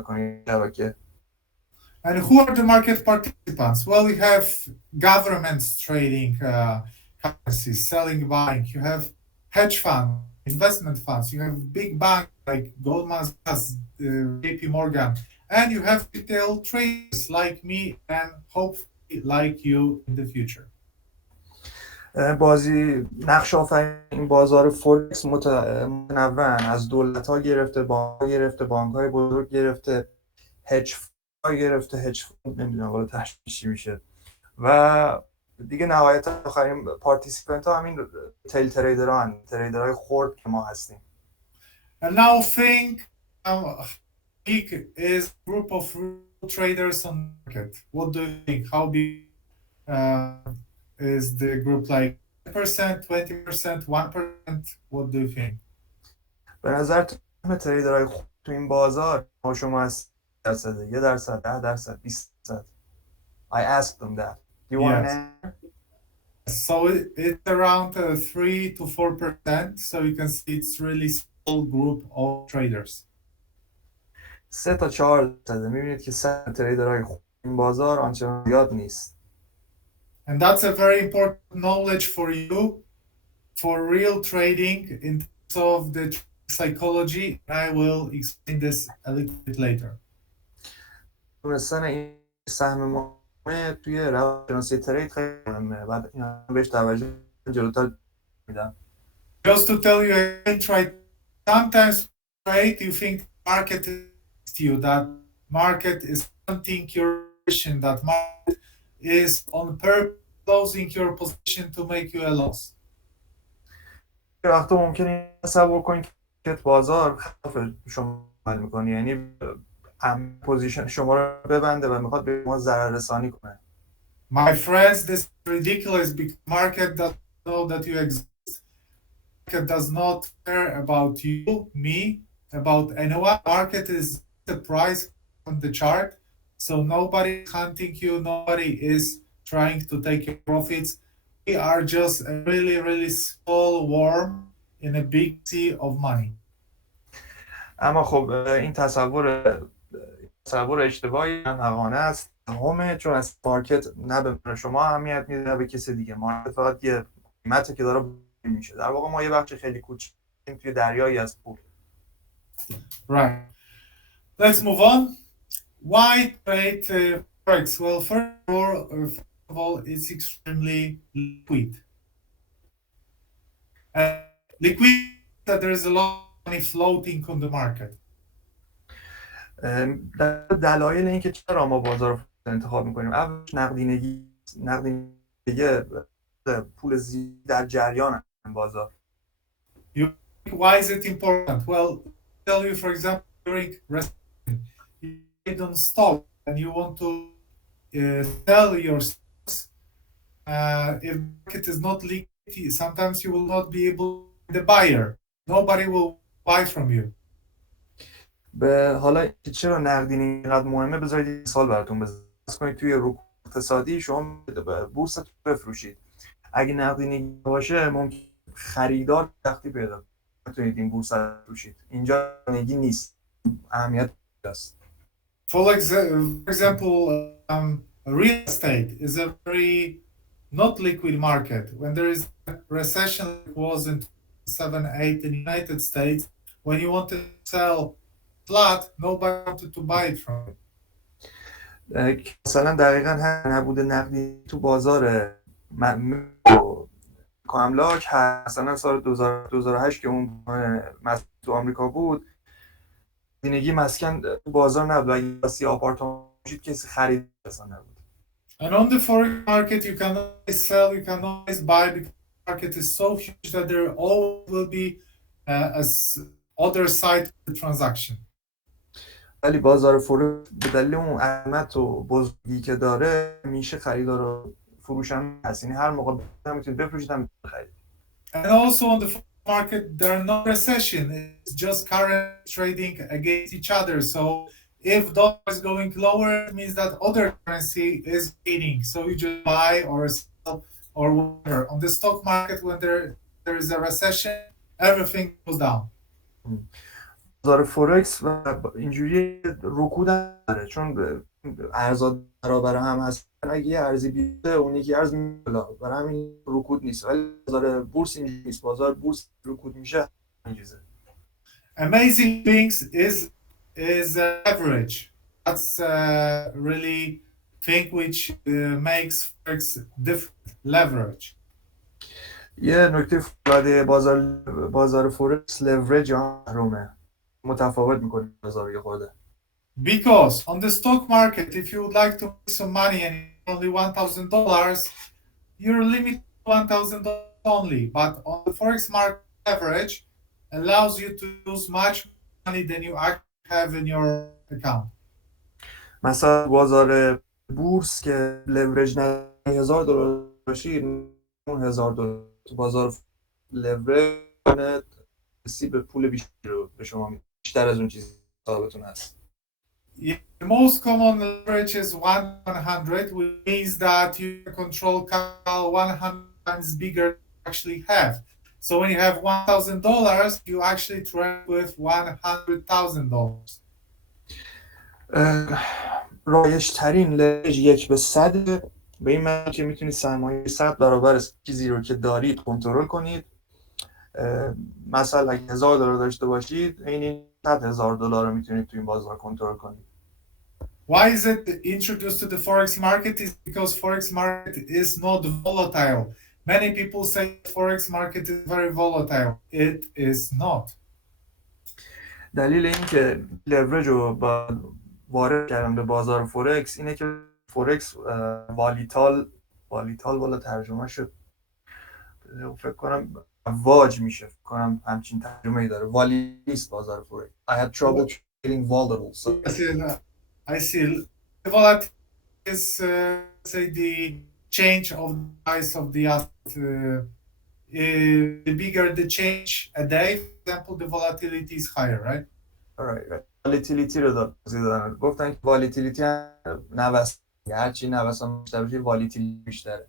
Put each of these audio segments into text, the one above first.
کنید شبکه. And who are the market participants? Well, you have governments trading currencies, selling, buying. You have hedge funds, investment funds. You have big banks like Goldman Sachs, JP Morgan. And you have retail traders like me and hopefully like you in the future. بازی نقش آفرین این بازار فورکس متنوع از دولت‌ها گرفته، بانک‌ها گرفته، بانک‌های بزرگ گرفته، هج فاند گرفته، هج فاند نمیدونم والا تشکیل چی میشه و دیگه نهایت آخرین پارتیسیپنت ها همین تیل تریدرهای خرد که ما هستیم. And now think big is group of traders on market. What do you think? How big is the group, like 10%, 20%, 1%? What do you think? به نظر تو تریدرهای خرد تو این بازار شما از درصد 1%، 10%، 20%. I asked them that. Do you want an answer? So it's around 3 to 4%. So you can see it's really small group of traders. 3 تا 4% میبینید که سهم تریدرهای این بازار آنچنان زیاد نیست. And that's a very important knowledge for you for real trading in terms of the psychology. I will explain this a little bit later. دونستن این سهم توی روانشناسی ترید خیلی مهمه. بعد اینا بهش توجه جلوتر میدم. Just to tell you, I try sometimes trade. You think market is you, that market is hunting your position, that market is on purpose closing your position to make you a loss. وقتا ممکنه تصور کنید که بازار خلاف شما عمل میکنه، یعنی پوزیشن شما رو ببنده و میخواد به شما ضرر رسانی کنه. My friends, this is ridiculous because market doesn't know that you exist. Market does not care about you, me, about anyone. Market is the price on the chart. So nobody is hunting you. Nobody is trying to take your profits. We are just a really, really small worm in a big sea of money. اما خب این تصور اشتباهی حقانه است. همه چون از مارکت نه به شما اهمیت میده نه به کسی دیگه. مارکت فقط یه قیمتی که داره میشه. در واقع ما یه بخش خیلی کوچیکیم توی دریایی از پول. Right. Let's move on. Why trade Forex? Well, first of all, it's extremely liquid. Liquid that there is a lot of money floating on the market. دلایل اینکه چرا ما بازار رو انتخاب میکنیم اولش نقدینگی پول زیاد در جریان بازار. Why is it important? Well, I'll tell you, for example, during recession, you trade on stock and you want to sell your stocks. If the market is not liquid, sometimes you will not be able to find a buyer. Nobody will buy from you. به حالا چرا نقدینگی اینقدر مهمه بذارید یه مثال براتون بزنم. کنید توی رکود اقتصادی شما بورس رو بفروشید. اگه نقدینگی باشه ممکن خریدار سختی پیدا کنید این بورس رو بفروشید. اینجا نقدینگی نیست. اهمیت است. For example, real estate is a very not liquid market. When there is a recession like was in 2007-2008 in the United States, when you wanted to sell flat, nobody wanted to buy it from you. مثلا دقیقاً نبود نقدی تو بازار املاک مثلا سال 2008 که اون مسئله تو آمریکا بود نقدینگی مسکن تو بازار نبود و اگه واسه آپارتمان بشید کسی خرید اصلا نبود. And on the foreign market you can always sell, you can always buy because the market is so huge that there always will be a other side of the transaction. ولی بازار فورکس به دلیل اون اهمیت و بزرگی که داره میشه خریدار و فروش هم هست. یعنی هر موقع هم میتونید بفروشید هم بخرید. And also on the foreign market there are no recession. It's just currency trading against each other. So if dollar is going lower, it means that other currency is gaining. So you just buy or sell or whatever. On the stock market, when there is a recession, everything goes down. بازار فورکس اینجوری رکود داره، چون ارزها برابر هم هست. اگه یه ارزی بیفته اون یکی ارز میره بالا، برای همین رکود نیست. ولی بازار بورس اینجوری نیست. بازار بورس رکود میشه میریزه. Amazing things is average. That's really thing which makes Forex different. Leverage. یه نکته فوق‌العاده بازار فورکس لورج یا محرومه، متفاوت میکنه بازار یه خورده. Because on the stock market, if you would like to make some money and only $1,000, you're limited to $1,000 only. But on the Forex market, average allows you to use much money than you actually have in your account. مثلا بازار بورس که لورج نه $1,000 باشی $1,000. تو بازار لورج به پول بیشتر رو به شما میده، بیشتر از اون چیزی حسابتون هست. Yeah, the most common leverage is 100, which means that you control capital 100 times bigger than you actually have. So when you have $1,000, you actually trade with $100,000. رایج ترین لورج 1/100 به این معنی که میتونید سرمایه 100 برابر چیزی رو که دارید کنترل کنید. مثلا اگه $1,000 داشته باشید این $100,000 رو میتونید تو این بازار کنترل کنید. Why is it introduced to the Forex market? Is because Forex market is not volatile. Many people say Forex market is very volatile. It is not. دلیل این که لورج رو وارد کردن به بازار فورکس اینه که فورکس والیتال والا ترجمه شد، فکر کنم واج میشه، فکر کنم همچین ترجمه ای داره. والی نیست بازار فورکس. I had trouble trading volatile. So I see. The volatility is say the change of the price of the asset. The bigger the change a day, for example, the volatility is higher, right? right. والیتیلیتی رو دادن. گفتن که والیتیلیتی نوسان، هرچی نوسان بیشتر بشه والیتیلیتی بیشتره.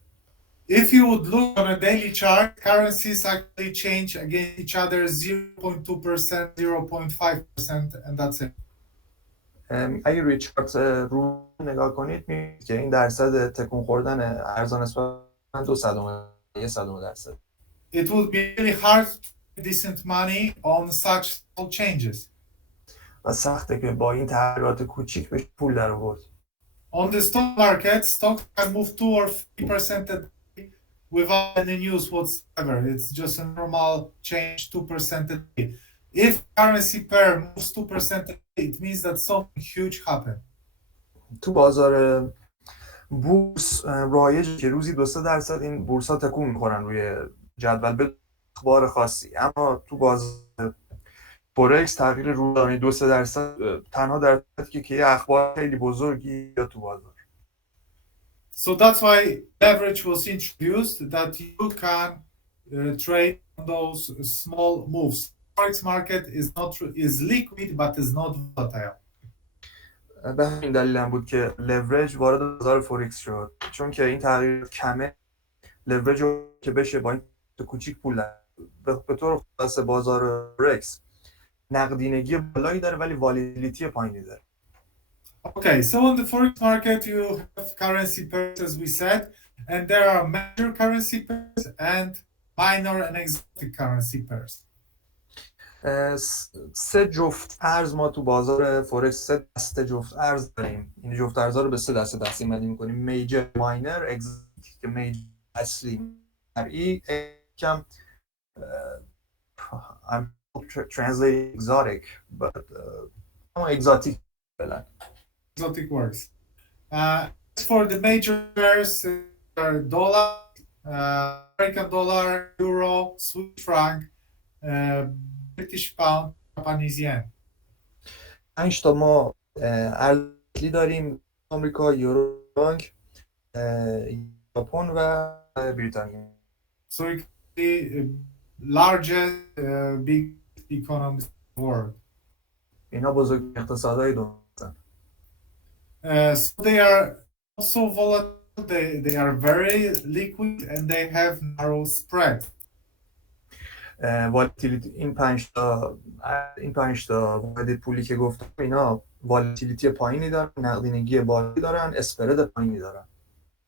If you would look on a daily chart, currencies actually change against each other 0.2%, 0.5%, and that's it. اگه روی چارت رو نگاه کنید می‌بینید که این درصد تکون خوردن ارز نسبت به 0.02%. It would be really hard to make decent money on such small changes. و سخته که با این تغییرات کوچیک بشه پول در آورد. On the stock market, stocks can move 2 or 3% a day without any news whatsoever. It's just a normal change, 2% a day. If currency pair moves 2% a day, it means that something huge happened. تو بازار بورس رایجه که روزی 2-3% این بورس‌ها تکون می‌خورن روی جدول به اخبار خاصی، اما تو بازار فورکس تغییر روزانه 2-3% تنها درصدی که یه اخبار خیلی بزرگی یا تو بازار. So that's why leverage was introduced, that you can trade on those small moves. Forex market is liquid but is not volatile. به همین دلیل هم بود که لورج وارد بازار فورکس شد، چون که این تغییر کمه لورج رو که بشه با این کوچیک پول به طور خاص بازار فورکس نقدینگی بالایی داره ولی والیتیلیتی پایینی داره. Okay, so on the forex market you have currency pairs as we said, and there are major currency pairs and minor and exotic currency pairs. سه جفت ارز ما تو بازار فورکس، سه دسته جفت ارز داریم. این جفت ارزها رو به سه دسته تقسیم بندی می‌کنیم: میجر، ماینر، اکزوتیک. که میجر اصلی فرعی، کم I'm translating exotic but exotic Exotic words. As for the major pairs, dollar, American dollar, euro, Swiss franc, British pound, Japanese yen. 5 تا ما ارزی داریم: آمریکا، یورو، فرانک، ژاپن و بریتانیا. So it can be largest big economies in the world. اینا بزرگ اقتصادهای دنیا هستن. So they are also volatile, they are very liquid and they have narrow spread. والتیلیتی این 5 تا واحد پولی که گفتم اینا والتیلیتی پایینی دارن، نقدینگی بالایی دارن، اسپرد پایینی دارن.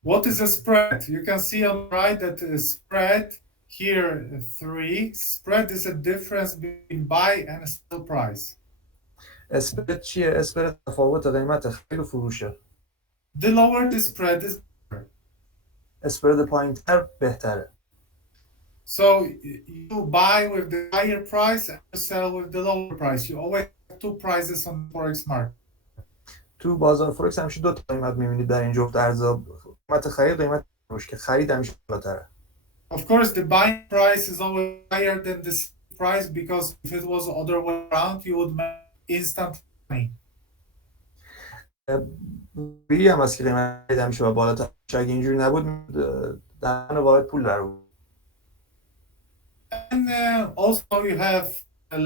What is a spread? You can see on the right that a spread here 3. Spread is a difference between buy and sell price. اسپرد چیه؟ اسپرد تفاوت قیمت خرید و فروشه. The lower the spread is better. اسپرد پایینتر بهتره. So you buy with the higher price and you sell with the lower price. You always have two prices on the forex market. تو بازار فورکس همیشه دو تا قیمت می‌بینید در این جفت ارزها، قیمت خرید، قیمت فروش، که خرید همیشه بالاتره. Of course, the buying price is always higher than the selling price because if it was other way around, you would make instant money. بی هم هست که قیمت خرید همیشه بالاتر. اگه اینجوری نبود در واحد پول در بود. And also you have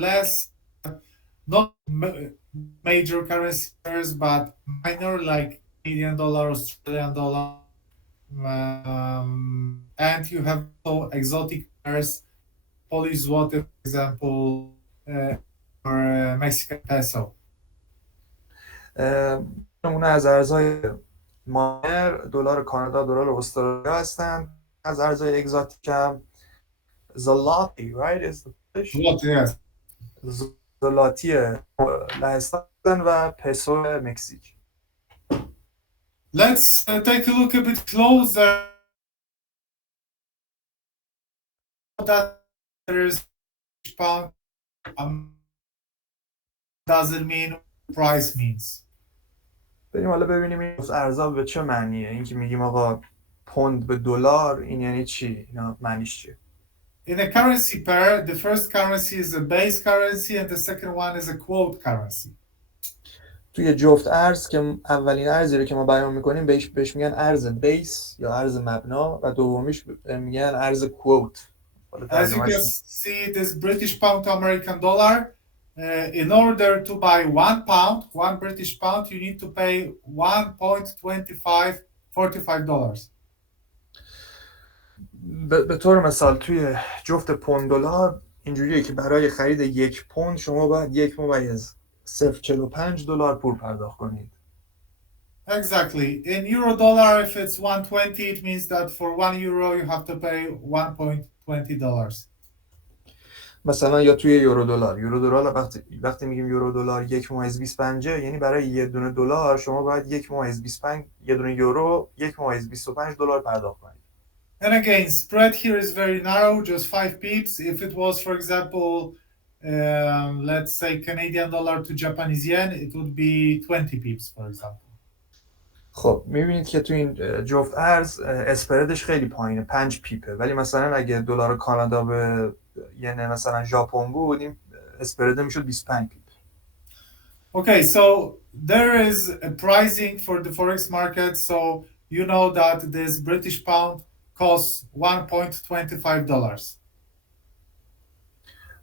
less, not major currency pairs, but minor like Canadian dollar, Australian dollar, and you have also exotic pairs, Polish zloty, for example, or Mexican peso. نمونه از ارزهای مایر دلار کانادا، دلار استرالیا هستن. از ارزهای اگزاتیک هم زلاتی، right? is the British. Zloty, yes. زلاتی لهستان و پسو مکزیک. Let's take a look a bit closer. That there is pound doesn't mean price means. بریم حالا ببینیم این ارزها به چه معنیه. این که میگیم آقا پوند به دلار، این یعنی چی؟ اینا معنیش چیه؟ In a currency pair, the first currency is a base currency and the second one is a quote currency. توی جفت ارز که اولین ارزی رو که ما بیان میکنیم بهش میگن ارز بیس یا ارز مبنا و دومیش میگن ارز کوت. As you can see, this British pound to American dollar, in order to buy 1 pound, 1 British pound, you need to pay $1.2545. به طور مثال توی جفت پوند دلار اینجوریه که برای خرید 1 پوند شما باید 1.045 دلار پول پرداخت کنید. Exactly. In euro dollar, if it's 120, it means that for 1 euro you have to pay $1.20. مثلا یا توی یورو دلار وقتی میگیم یورو دلار 1.25 یعنی برای یه دونه دلار شما باید 1.25 یه دونه یورو 1.25 دلار پرداخت کنید. And again, spread here is very narrow, just 5 pips. If it was, for example, let's say Canadian dollar to Japanese yen, it would be 20 pips, for example. خب میبینید که تو این جفت ارز اسپردش خیلی پایینه، 5 پیپه، ولی مثلا اگه دلار کانادا به ین مثلا ژاپن بود این اسپرد میشد 25 پیپ. Okay, so there is a pricing for the forex market, so you know that this British pound costs $1.25.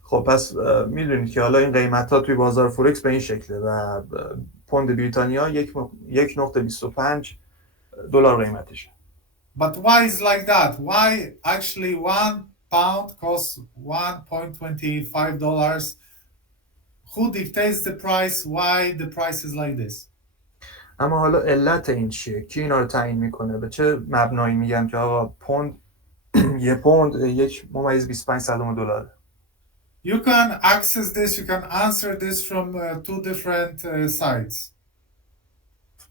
خب پس میدونید که حالا این قیمت ها توی بازار فورکس به این شکله و پوند بریتانیا 1.25 دلار قیمتشه. But why is like that? Why actually 1 pound costs $1.25? Who dictates the price? Why the price is like this? اما حالا علت این چیه؟ کی اینا رو تعیین میکنه؟ به چه مبنایی میگن که آقا پوند یه پوند 1.25 دلاره؟ You can access this, you can answer this from two different sites.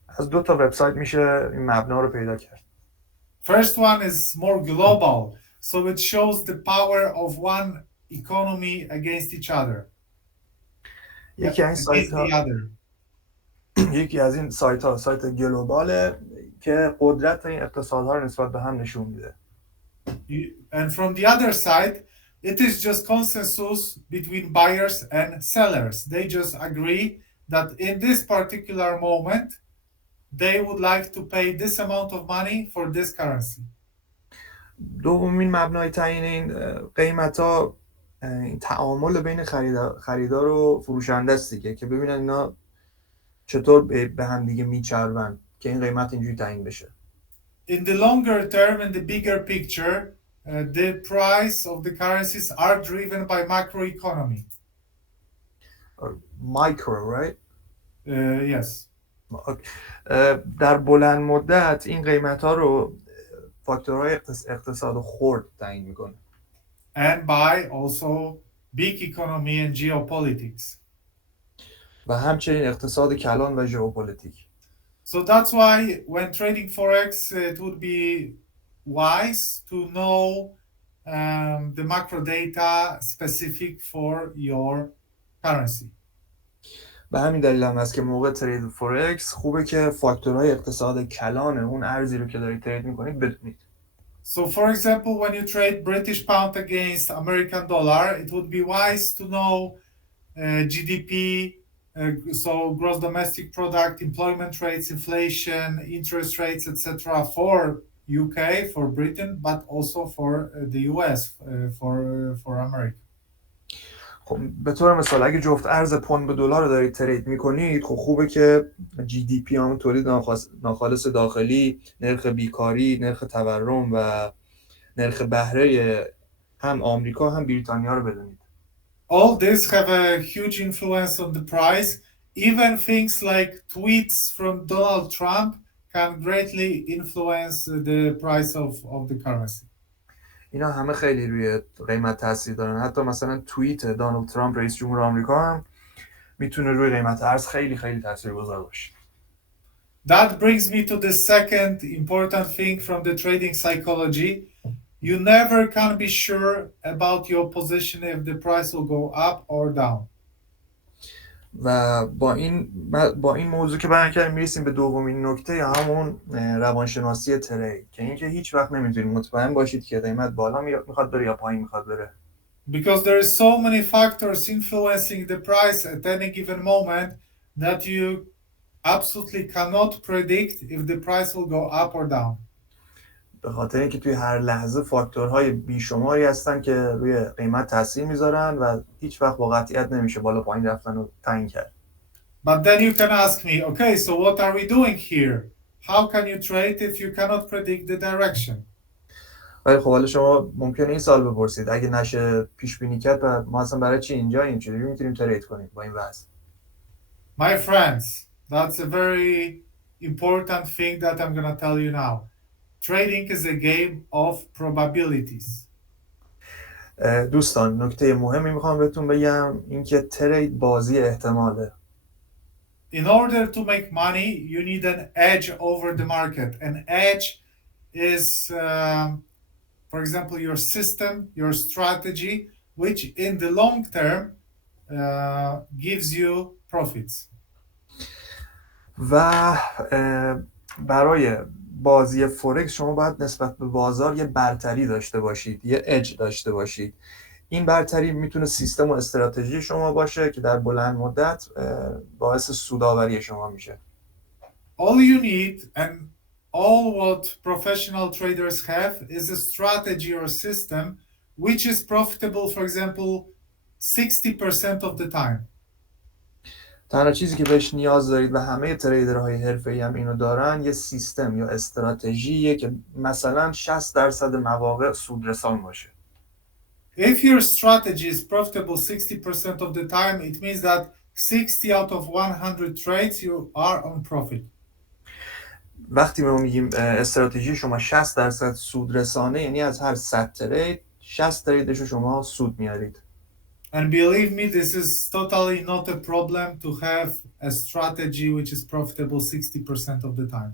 از دو تا وبسایت میشه این مبنا رو پیدا کرد. First one is more global, so it shows the power of one economy against each other. یکی از این سایت ها سایت گلوباله که قدرت این اقتصادها رو نسبت به هم نشون میده. And from the other side, it is just consensus between buyers and sellers. They just agree that in this particular moment, they would like to pay this amount of money for this currency. دومین مبنای تعیین این قیمت ها این تعامل بین خریدار و فروشنده است دیگه، که ببینن اینا چطور به هم دیگه میچربن که این قیمت اینجوری تعیین بشه. In the longer term, in the bigger picture, the price of the currencies are driven by macroeconomy. Micro, right? Yes. در بلند مدت این قیمت ها رو فاکتورهای اقتصاد خرد تعیین میکنه. And by also big economy and geopolitics. و همچنین اقتصاد کلان و ژئوپلیتیک. So that's why when trading Forex, it would be wise to know the macro data specific for your currency. به همین دلیل هم هست که موقع ترید فورکس خوبه که فاکتورهای اقتصاد کلان اون ارزی رو که دارید ترید میکنید بدونید. So for example, when you trade British pound against American dollar, it would be wise to know GDP, so gross domestic product, employment rates, inflation, interest rates, etc. for UK, for Britain, but also for the US, for America. خب به طور مثال اگه جفت ارز پوند به دلار رو دارید ترید میکنید، خب خوبه که جی دی پی هم تولید ناخالص داخلی، نرخ بیکاری، نرخ تورم و نرخ بهره هم آمریکا هم بریتانیا رو بدونید. All this have a huge influence on the price. Even things like tweets from Donald Trump can greatly influence the price of the currency. اینا همه خیلی روی قیمت تاثیر دارن. حتی مثلا توییت دونالد ترامپ رئیس جمهور آمریکا هم میتونه روی قیمت ارز خیلی خیلی تاثیرگذار باشه. That brings me to the second important thing from the trading psychology. You never can be sure about your position if the price will go up or down. و با این موضوع که بیان کردیم میرسیم به دومین نکته، یا همون روانشناسی ترید، که اینکه هیچ وقت نمیتونید مطمئن باشید که قیمت بالا میخواد بره یا پایین میخواد بره. Because there is so many factors influencing the price at any given moment that you absolutely cannot predict if the price will go up or down. به خاطر اینکه توی هر لحظه فاکتورهای بیشماری هستن که روی قیمت تاثیر میذارن و هیچ وقت با قطعیت نمیشه بالا پایین رفتن رو تعیین کرد. But then you can ask me, okay, so what are we doing here? How can you trade if you cannot predict the direction? ولی خب حالا شما ممکنه این سوال بپرسید، اگه نشه پیش بینی کرد ما اصلا برای چی اینجاییم؟ چجوری میتونیم ترید کنیم با این وضع؟ My friends, that's a very important thing that I'm going to tell you now. Trading is a game of probabilities. دوستان نکته مهمی میخوام بهتون بگم، اینکه ترید بازی احتماله. In order to make money, you need an edge over the market. An edge is, for example, your system, your strategy, which in the long term gives you profits. و برای بازی فورکس شما باید نسبت به بازار یه برتری داشته باشید، یه edge داشته باشید. این برتری میتونه سیستم و استراتژی شما باشه که در بلند مدت باعث سودآوری شما میشه. All you need and all what professional traders have is a strategy or system which is profitable, for example, 60% of the time. تنها چیزی که بهش نیاز دارید و همه تریدرهای حرفه‌ای هم اینو دارن، یه سیستم یا استراتژیه که مثلا 60% مواقع سودرسان باشه. If your strategy is profitable 60% of the time, it means that 60 out of 100 trades you are on profit. وقتی ما میگیم استراتژی شما 60% سودرسانه، یعنی از هر 100 ترید 60 تریدش رو شما سود میارید. And believe me, this is totally not a problem to have a strategy which is profitable 60% of the time.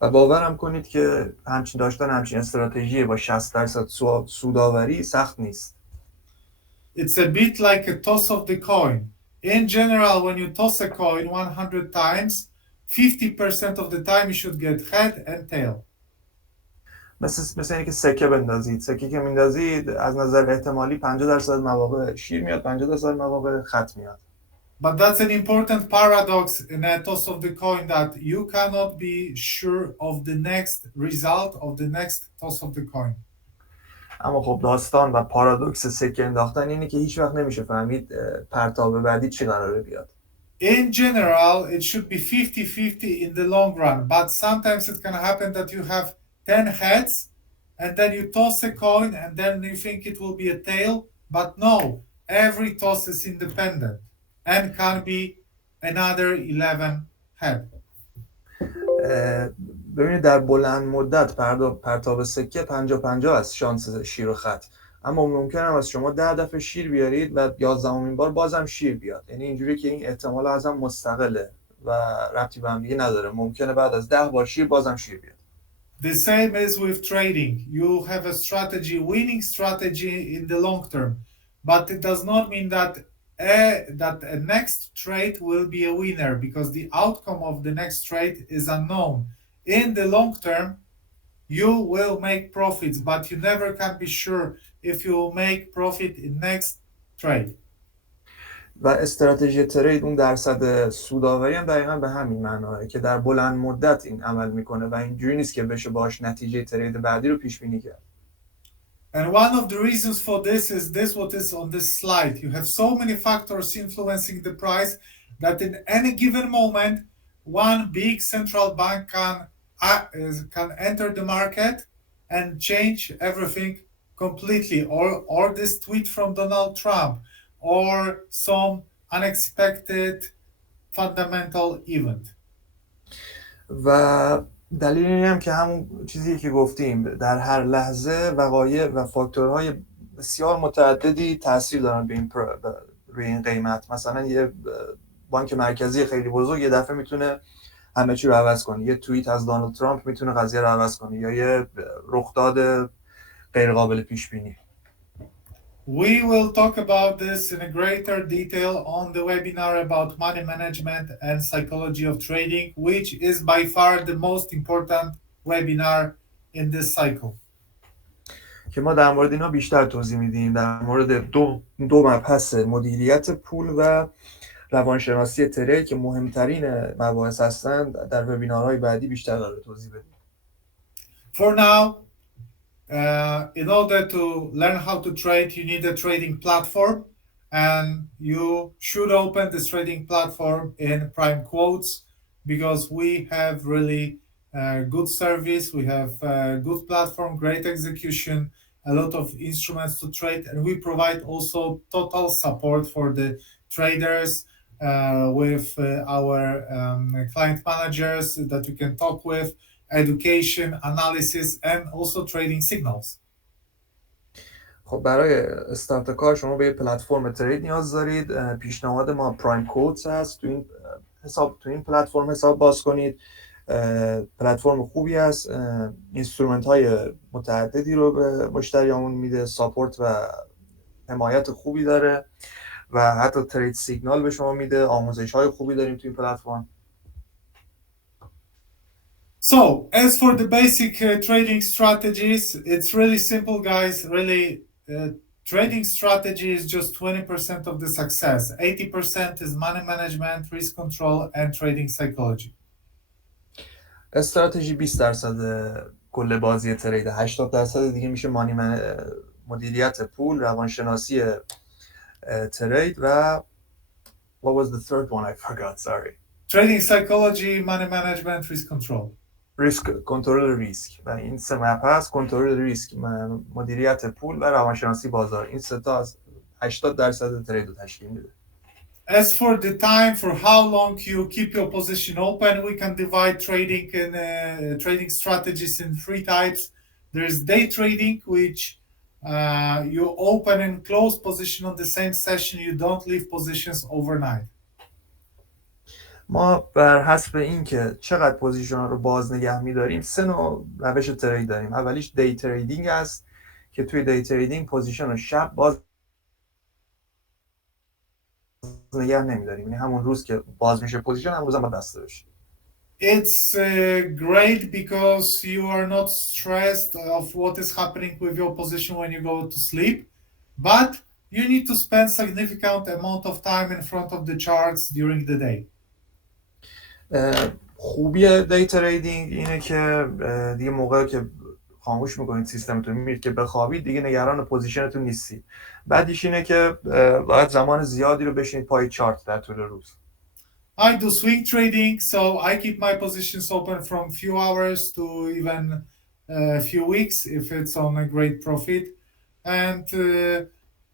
و باورم کنید که داشتن همچین استراتژی با 60% سودآوری سخت نیست. It's a bit like a toss of the coin. In general, when you toss a coin 100 times, 50% of the time you should get head and tail. مثل اینکه سکه بندازید. سکه که میندازید از نظر احتمالی 50% مواقع شیر میاد، 50% مواقع خط میاد. But that's an important paradox in a toss of the coin, that you cannot be sure of the next result of the next toss of the coin. اما خب داستان و پارادوکس سکه انداختن اینه که هیچ وقت نمیشه فهمید پرتاب بعدی چی قراره بیاد. In general, it should be 50-50 in the long run, but sometimes it can happen that you have 10 heads and then you toss a coin and then you think it will be a tail, but no, every toss is independent and can be another 11 head. ببینید در بلند مدت پرتاب سکه 50-50 است شانس شیر و خط، اما ممکنه از شما 10 دفعه شیر بیارید و 11مین بار بازم شیر بیاد. یعنی اینجوری که این احتمال از هم مستقله و ربطی به هم دیگه نداره. ممکنه بعد از 10 بار شیر بازم شیر بیاد. The same is with trading. You have a strategy, winning strategy in the long term, but it does not mean that a next trade will be a winner, because the outcome of the next trade is unknown. In the long term, you will make profits, but you never can be sure if you will make profit in next trade. و استراتژی ترید، اون درصد سودآوری هم دقیقا به همین معناه که در بلند مدت این عمل میکنه و اینجوری نیست که بشه باهاش نتیجه ترید بعدی رو پیش بینی کرد. And one of the reasons for this is what is on this slide. You have so many factors influencing the price that in any given moment, one big central bank can enter the market and change everything completely. Or this tweet from Donald Trump, or some unexpected fundamental event. و دلیل این هم که همون چیزی که گفتیم، در هر لحظه وقایع و فاکتورهای بسیار متعددی تاثیر دارن به این روی این قیمت. مثلا یه بانک مرکزی خیلی بزرگ یه دفعه میتونه همه چی رو عوض کنه. یه توییت از دونالد ترامپ میتونه قضیه رو عوض کنه، یا یه رخداد غیر قابل پیش بینی. We will talk about this in a greater detail on the webinar about money management and psychology of trading, which is by far the most important webinar in this cycle. که ما در مورد اینا بیشتر توضیح میدیم، در مورد دو مبحث مدیریت پول و روانشناسی ترید که مهمترین مباحث هستند. در وبینارهای بعدی بیشتر قرار توضیح بدیم. For now, in order to learn how to trade, you need a trading platform, and you should open this trading platform in Prime Quotes, because we have really good service, we have good platform, great execution, a lot of instruments to trade, and we provide also total support for the traders with our client managers that you can talk with, education, analysis, and also trading signals. خب برای استارت کار شما به یه پلتفرم ترید نیاز دارید. پیشنهاد ما پرایم کودز هست. تو این پلتفرم حساب باز کنید. پلتفرم خوبی است، اینسترومنت های متعددی رو به مشتریامون میده، ساپورت و حمایت خوبی داره و حتی ترید سیگنال به شما میده. آموزش های خوبی داریم تو این پلتفرم. So, as for the basic trading strategies, it's really simple, guys. Really, trading strategy is just 20% of the success. 80% is money management, risk control, and trading psychology. استراتژی 20% کل بازی ترید، 80% دیگه میشه مدیریت پول، روانشناسی ترید و what was the third one? I forgot, sorry. Trading psychology, money management, risk control. کنترل ریسک. و این سه مبحث، کنترل ریسک، مدیریت پول و روانشناسی بازار، این سه تا از 80% ترید رو تشکیل میده. As for the time, for how long you keep your position open, we can divide trading in trading strategies in 3 types. There's day trading, which you open and close position on the same session. You don't leave positions overnight. ما بر حسب اینکه چقدر پوزیشن رو باز نگه می‌داریم 3 نوع روش ترید داریم. اولیش دی تریدینگ است که توی دی تریدینگ پوزیشن رو شب باز نگه نمی‌داریم، یعنی همون روز که باز میشه پوزیشن همون روز هم بسته بشه. It's great because you are not stressed of what is happening with your position when you go to sleep, but you need to spend significant amount of time in front of the charts during the day. خوبی دی تریدینگ اینه که دیگه موقعی که خاموش میکنید سیستمتون، میرید که بخوابید، دیگه نگران پوزیشنتون نیستید. بعدیش اینه که باید زمان زیادی رو بشینید پای چارت در طول روز. I do swing trading, so I keep my positions open from few hours to even a few weeks if it's on a great profit. And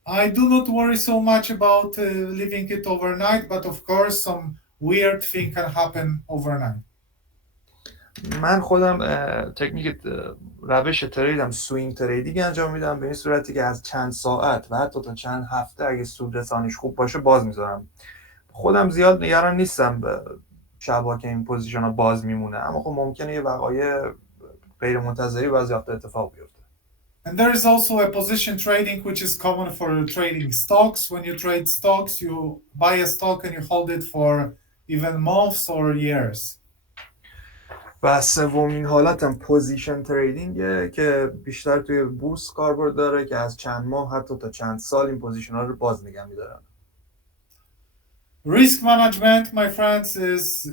I do not worry so much about leaving it overnight, but of course, some weird thing can happen overnight. من خودم تکنیک روش تریدم سوینگ تریدینگ انجام میدم، به این صورتی که از چند ساعت و حتی تا چند هفته اگه سود رسانیش خوب باشه باز میذارم. خودم زیاد نگران نیستم شبا که این پوزیشن ها باز میمونه، اما خب ممکنه یه وقایع غیر منتظری بعضی وقتا اتفاق بیفته. And there is also a position trading, which is common for trading stocks. When you trade stocks, you buy a stock and you hold it for even months or years. و سومین حالتم پوزیشن تریدینگه که بیشتر توی بورس کاربرد داره که از چند ماه حتی تا چند سال این پوزیشن ها رو باز نگه می‌دارن. Risk management, my friends, is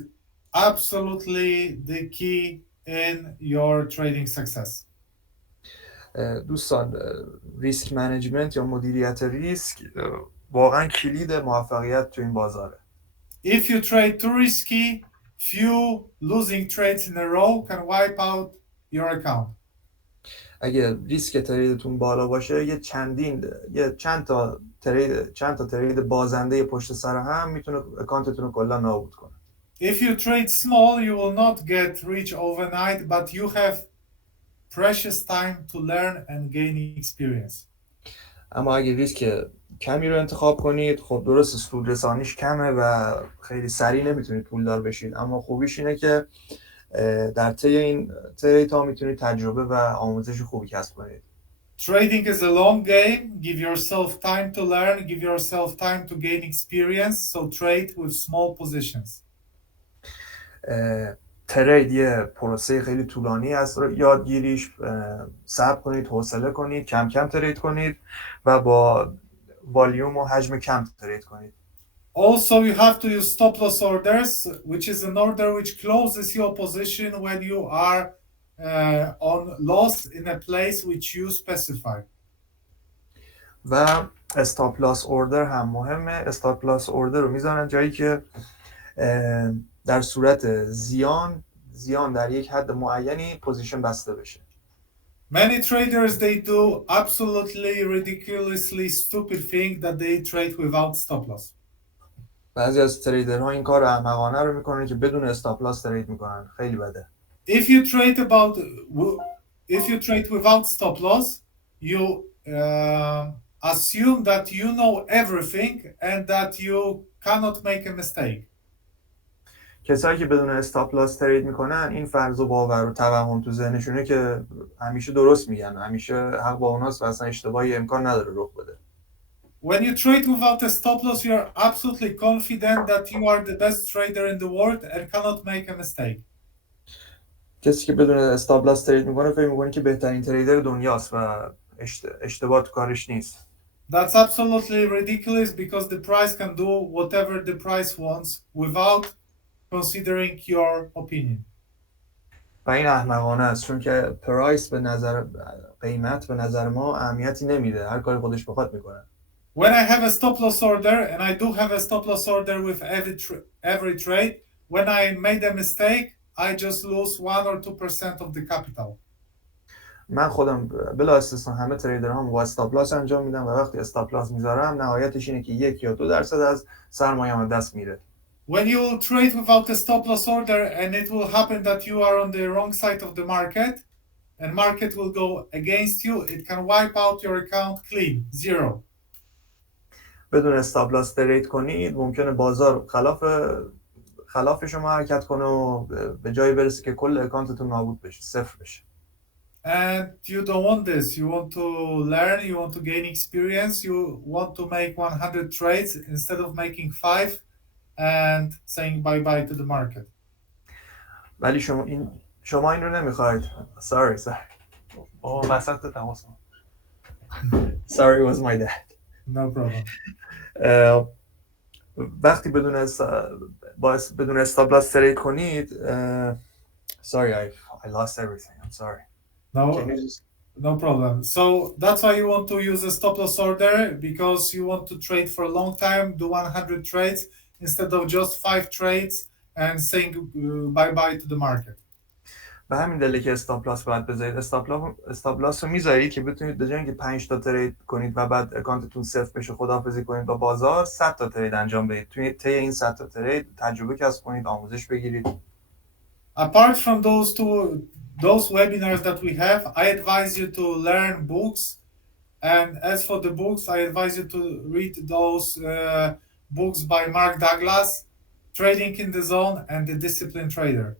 absolutely the key in your trading success. دوستان، ریسک منیجمنت یا مدیریت ریسک واقعا کلید موفقیت تو این بازاره. If you trade too risky, few losing trades in a row can wipe out your account. اگه ریسک تریدتون بالا باشه، چند تا ترید بازنده پشت سر هم میتونه اکانتتون رو کلا نابود کنه. If you trade small, you will not get rich overnight, but you have precious time to learn and gain experience. اما اگه ریسک کمی رو انتخاب کنید، خب درست سود رسانیش کمه و خیلی سریع نمیتونید پولدار بشید، اما خوبیش اینه که در طی این ترید ها میتونید تجربه و آموزش خوبی کسب کنید. Trading is a long game. Give yourself time to learn, give yourself time to gain experience, so trade with small positions. ترید یه پروسه خیلی طولانی است، یادگیریش. صبر کنید، حوصله کنید، کم کم ترید کنید و با والیوم و حجم کم ترید کنید. Also, you have to use stop loss orders, which is an order which closes your position when you are on loss in a place which you specify. و استاپ لاس اوردر هم مهمه. استاپ لاس اوردر رو میذارن جایی که در صورت زیان در یک حد معینی پوزیشن بسته بشه. Many traders, they do absolutely ridiculously stupid thing that they trade without stop loss. بعضی از تریدرها این کار احمقانه رو میکنن که بدون استاپ لاس ترید میکنن. خیلی بده. If you trade without stop loss, you assume that you know everything and that you cannot make a mistake. کسایی که بدون استاپ لاس ترید میکنن این فرض و باور و توهم تو ذهنشونه که همیشه درست میگن، همیشه حق با اوناست و اصلا اشتباهی امکان نداره رخ بده. When you trade without a stop loss, you are absolutely confident that you are the best trader in the world and cannot make a mistake. کسی که بدون استاپ لاس ترید میکنه فکر میکنه که بهترین تریدر دنیاست و اشتباه تو کارش نیست. That's absolutely ridiculous because the price can do whatever the price wants without considering your opinion. و این احمقانه است، چون که پرایس قیمت به نظر ما اهمیتی نمیده، هر کاری خودش بخواد میکنه. When I have a stop loss order, and I do have a stop loss order with every trade, when I made a mistake, I just lose 1 or 2% of the capital. من خودم بلا استثنا همه تریدرها با استاپ لاس انجام میدم و وقتی استاپ لاس میذارم نهایتش اینه که 1 یا 2% از سرمایه‌ام دست میره. When you will trade without a stop loss order and it will happen that you are on the wrong side of the market and market will go against you, it can wipe out your account clean, zero. بدون استاپ لاس ترید کنید ممکنه بازار خلاف شما حرکت کنه و به جایی برسه که کل اکانتتون نابود بشه، صفر بشه. And you don't want this. You want to learn, you want to gain experience, you want to make 100 trades instead of making 5 and saying bye-bye to the market. ولی شما این رو نمیخواید. Sorry. وسط تماس. Sorry, it was my dad. No problem. وقتی بدون استاپ لاس ترید کنید sorry, I lost everything. I'm sorry. No problem. So that's why you want to use a stop loss order, because you want to trade for a long time, do 100 trades instead of just 5 trades and saying bye-bye to the market. به همین دلیل که استاپ لاس باید بذارید. استاپ لاس رو میذارید که بتونید به جای اینکه 5 تا ترید کنید و بعد اکانتتون صفر بشه خداحافظی کنید با بازار، 100 تا ترید انجام بدید. توی طی این 100 تا ترید تجربه کسب کنید، آموزش بگیرید. Apart from those webinars that we have, I advise you to learn books. And as for the books, I advise you to read those books by Mark Douglas, Trading in the Zone and The Disciplined Trader.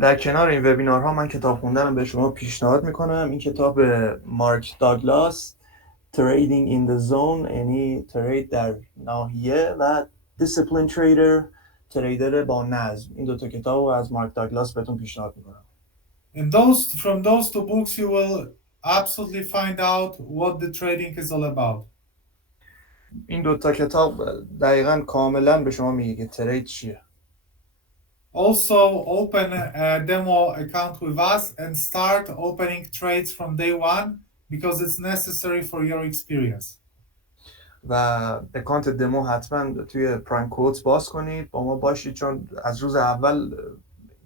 در کنار این وبینارها من کتاب خوندن رو به شما پیشنهاد میکنم. این کتاب مارک داگلاس Trading in the Zone، یعنی ترید در ناحیه، و Disciplined Trader، تریدر با نظم. این دو تا کتاب رو از مارک داگلاس بهتون پیشنهاد میکنم. From those two books, you will absolutely find out what the trading is all about. این دو تا کتاب دقیقاً کاملا به شما میگه که ترید چیه. Also, open a demo account with us and start opening trades from day one because it's necessary for your experience. و اکانت دمو حتما توی پرایم کوتس باز کنید، با ما باشید، چون از روز اول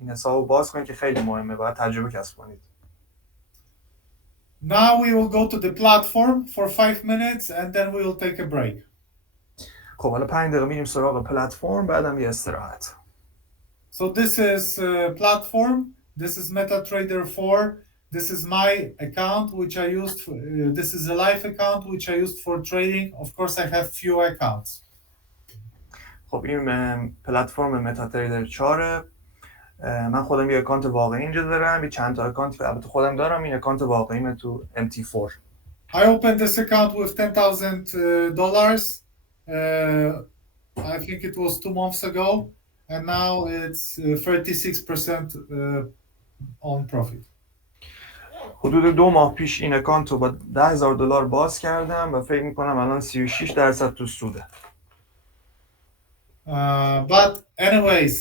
این حسابو باز کنید که خیلی مهمه، باید تجربه کسب کنید. Now we will go to the platform for 5 minutes and then we will take a break. خب حالا 5 دقیقه میریم سراغ پلتفرم، بعدم یه استراحت. So this is platform. This is MetaTrader 4. This is my account which I used. This is a live account which I used for trading. Of course, I have few accounts. خب این پلتفرم متاتریدر 4. من خودم یه اکانت واقعی اینجا دارم، یه چند تا اکانت البته خودم دارم. این اکانت واقعیمه تو MT4. I opened this account with $10,000. I think it was 2 months ago, and now it's 36% on profit. حدود 2 ماه پیش این اکانت رو با $10,000 باز کردم و فکر میکنم الان 36% تو سوده. But anyways,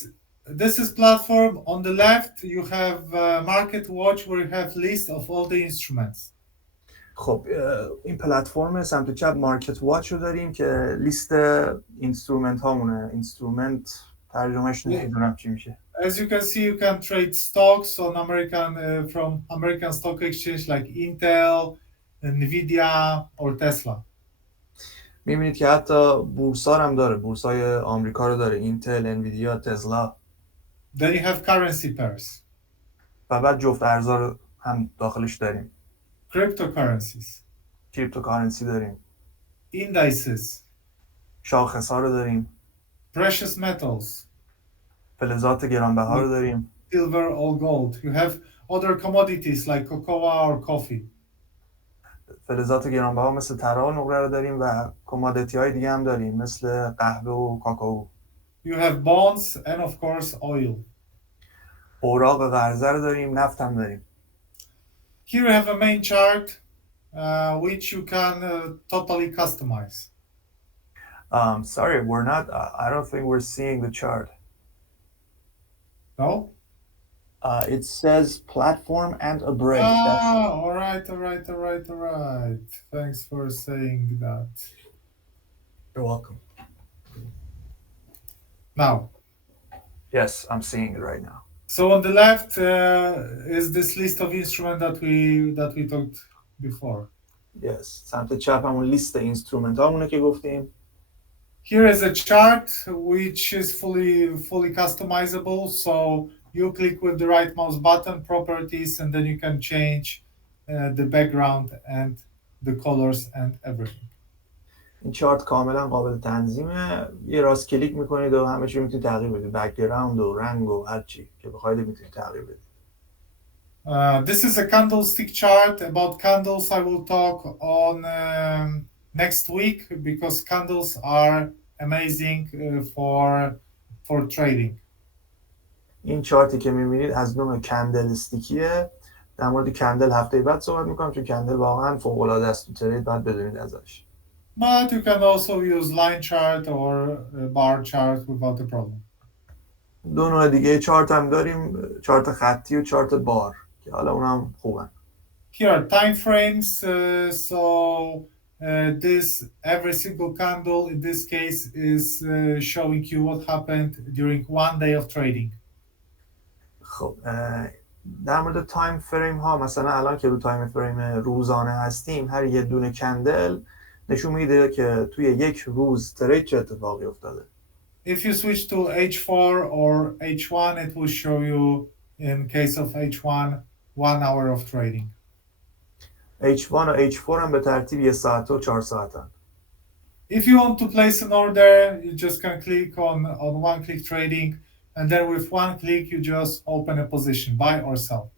this is platform. On the left, you have market watch where you have list of all the instruments. خب این پلتفرم سمت چپ مارکت واچ رو داریم که لیست اینسترومنت هامونه. اینسترومنت ترجمهش نمیدونم چی میشه. As you can see, you can trade stocks on from American stock exchange like Intel, Nvidia or Tesla. میبینید که حتی بورسا هم داره، بورسای آمریکا رو داره، اینتل، انویدیا، تسلا. Then you have currency pairs. و بعد جفت ارزها هم داخلش داریم. Cryptocurrencies. کریپتوکارنسی داریم. Indices. شاخص‌ها رو داریم. Precious metals. فلزات گرانبها رو داریم. Silver or gold. You have other commodities like cocoa or coffee. فلزات گرانبها مثل طلا و نقره رو داریم و کمادیتی های دیگه هم داریم مثل قهوه و کاکائو. You have bonds and of course oil. اوراق قرضه رو داریم، نفت هم داریم. Here you have a main chart which you can totally customize. Sorry, we're not. I don't think we're seeing the chart. No? It says platform and a break. All right. Thanks for saying that. You're welcome. Now. Yes, I'm seeing it right now. So on the left is this list of instruments that we talked before. Yes. سمت چپ همون لیست اینسترومنت هامونه که گفتیم. Here is a chart which is fully customizable. So you click with the right mouse button, properties, and then you can change the background and the colors and everything. این چارت کاملا قابل تنظیمه. یه راست کلیک میکنید و همه چی میتونید تغییر بدید. بک‌گراند و رنگ و هر چی که بخواید میتونید تغییر بدید. This is a candlestick chart. About candles I will talk on next week because candles are amazing for trading. این چارتی که میبینید از نوع کندل استیکیه. در مورد کندل هفته بعد صحبت میکنم چون کندل واقعا فوق العاده است تو ترید، باید بدونید ازش. But you can also use line chart or bar chart without a problem. دو نوع دیگه چارت هم داریم، چارت خطی و چارت بار که حالا اونم خوبن. Here are time frames. This every single candle in this case is showing you what happened during one day of trading. خب در مورد تایم فریم ها، مثلا الان که رو تایم فریم روزانه هستیم، هر یه دونه کندل نشون میده که توی یک روز ترید چه اتفاقی افتاده. If you switch to H4 or H1, it will show you, in case of H1, 1 hour of trading. H1 و H4 هم به ترتیب 1 ساعت و 4 ساعتن. If you want to place an order, you just can click on one-click trading, and then with one click, you just open a position, buy or sell.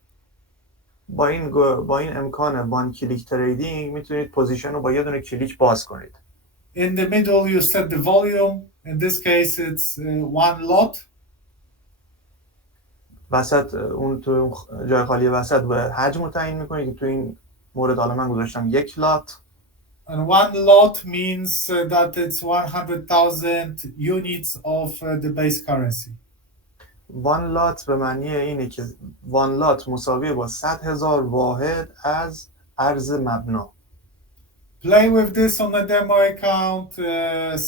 با این امکان وان کلیک تریدینگ میتونید پوزیشن رو با یه دونه کلیک باز کنید. In the middle, you set the volume. In this case, it's one lot. وسط اون تو جای خالی وسط به حجم رو تعیین میکنید که تو این مورد حالا من گذاشتم 1 لات. And one lot means that it's 100,000 units of the base currency. 1 لات به معنی اینه که 1 لات مساویه با 100,000 واحد از ارز مبنا. Play with this on a demo account,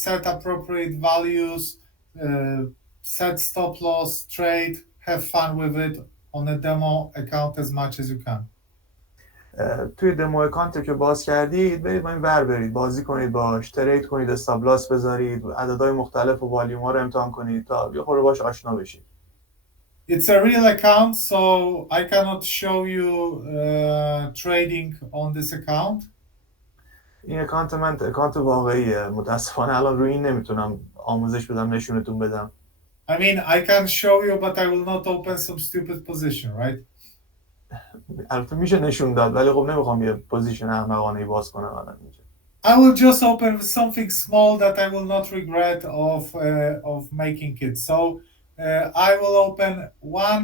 set appropriate values, set stop loss, trade, have fun with it on a demo account as much as you can. توی دمو اکانت که باز کردید برید با این ور برید، بازی کنید باش، ترید کنید، استاپ لاس بذارید، عددهای مختلف و والیوم ها رو امتحان کنید تا یه خورده باش آشنا بشید. It's a real account, so I cannot show you trading on this account. این اکانت من اکانت واقعیه، متاسفانه الان روی این نمیتونم آموزش بدم، نشونتون بدم. I mean, I can show you, but I will not open some stupid position, right? البته میشه نشون داد ولی خب نمیخوام یه پوزیشن احمقانه‌ای باز کنم الان اینجا. I will just open something small that I will not regret of making it. So I will open one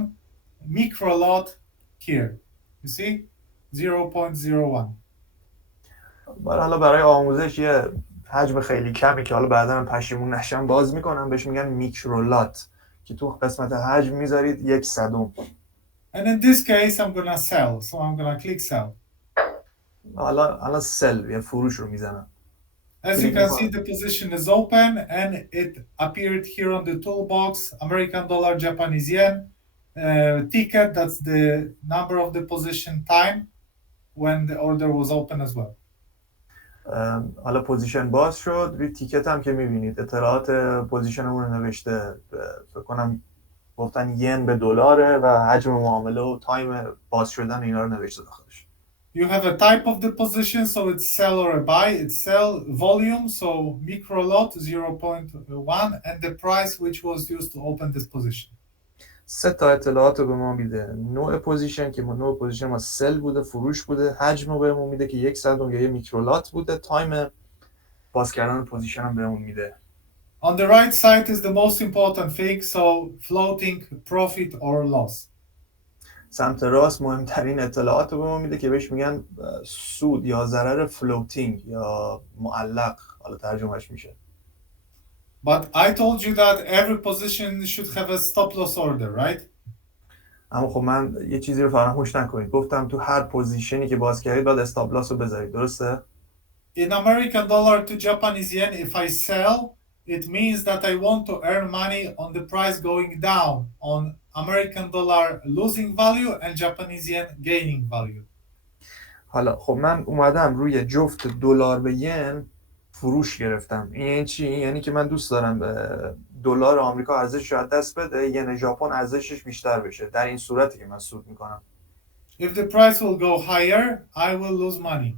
micro lot here. You see, 0.01. حالا برای آموزش یه حجم خیلی کمی که حالا بعدا پشیمون نشم باز میکنم، بهش میگن میکرولات که تو قسمت حجم میذارید 1/100. And in this case, I'm gonna sell. So I'm gonna click sell. الان سل یه فروش رو میزنم. As you can see, the position is open and it appeared here on the toolbox, American dollar, Japanese yen, ticket, that's the number of the position, time when the order was open as well. حالا پوزیشن باز شد، روی تیکت هم که میبینید اطلاعات پوزیشنمون رو نوشته، فکر کنم گفتن ین به دلاره و حجم معامله و تایم باز شدن اینا رو نوشته داخلش. You have a type of the position, so it's sell or a buy. It's sell, volume, so micro lot 0.1, and the price which was used to open this position. 3 تا اطلاعات رو به ما میده. نوع پوزیشن که نوع پوزیشن ما سل بوده، فروش بوده، حجم رو بهمون میده که 1/100 یا 1 میکرولات بوده، تایم باز کردن پوزیشن هم بهمون میده. On the right side is the most important thing, so floating profit or loss. سمت راست مهمترین اطلاعات رو به ما میده که بهش میگن سود یا ضرر فلوتینگ یا معلق، حالا ترجمهش میشه. But I told you that every position should have a stop loss order, right? اما خب من یه چیزی رو فراموش نکنید، گفتم تو هر پوزیشنی که باز کردید باید استاپ لاس رو بذارید، درسته؟ In American dollar to Japanese yen, if I sell, it means that I want to earn money on the price going down, on American dollar losing value and Japanese yen gaining value. حالا خب من اومدم روی جفت دلار به ین فروش گرفتم. این چی؟ یعنی که من دوست دارم دلار آمریکا ارزشش رو از دست بده، ین ژاپن ارزشش بیشتر بشه. در این صورتی که من سود میکنم. If the price will go higher, I will lose money.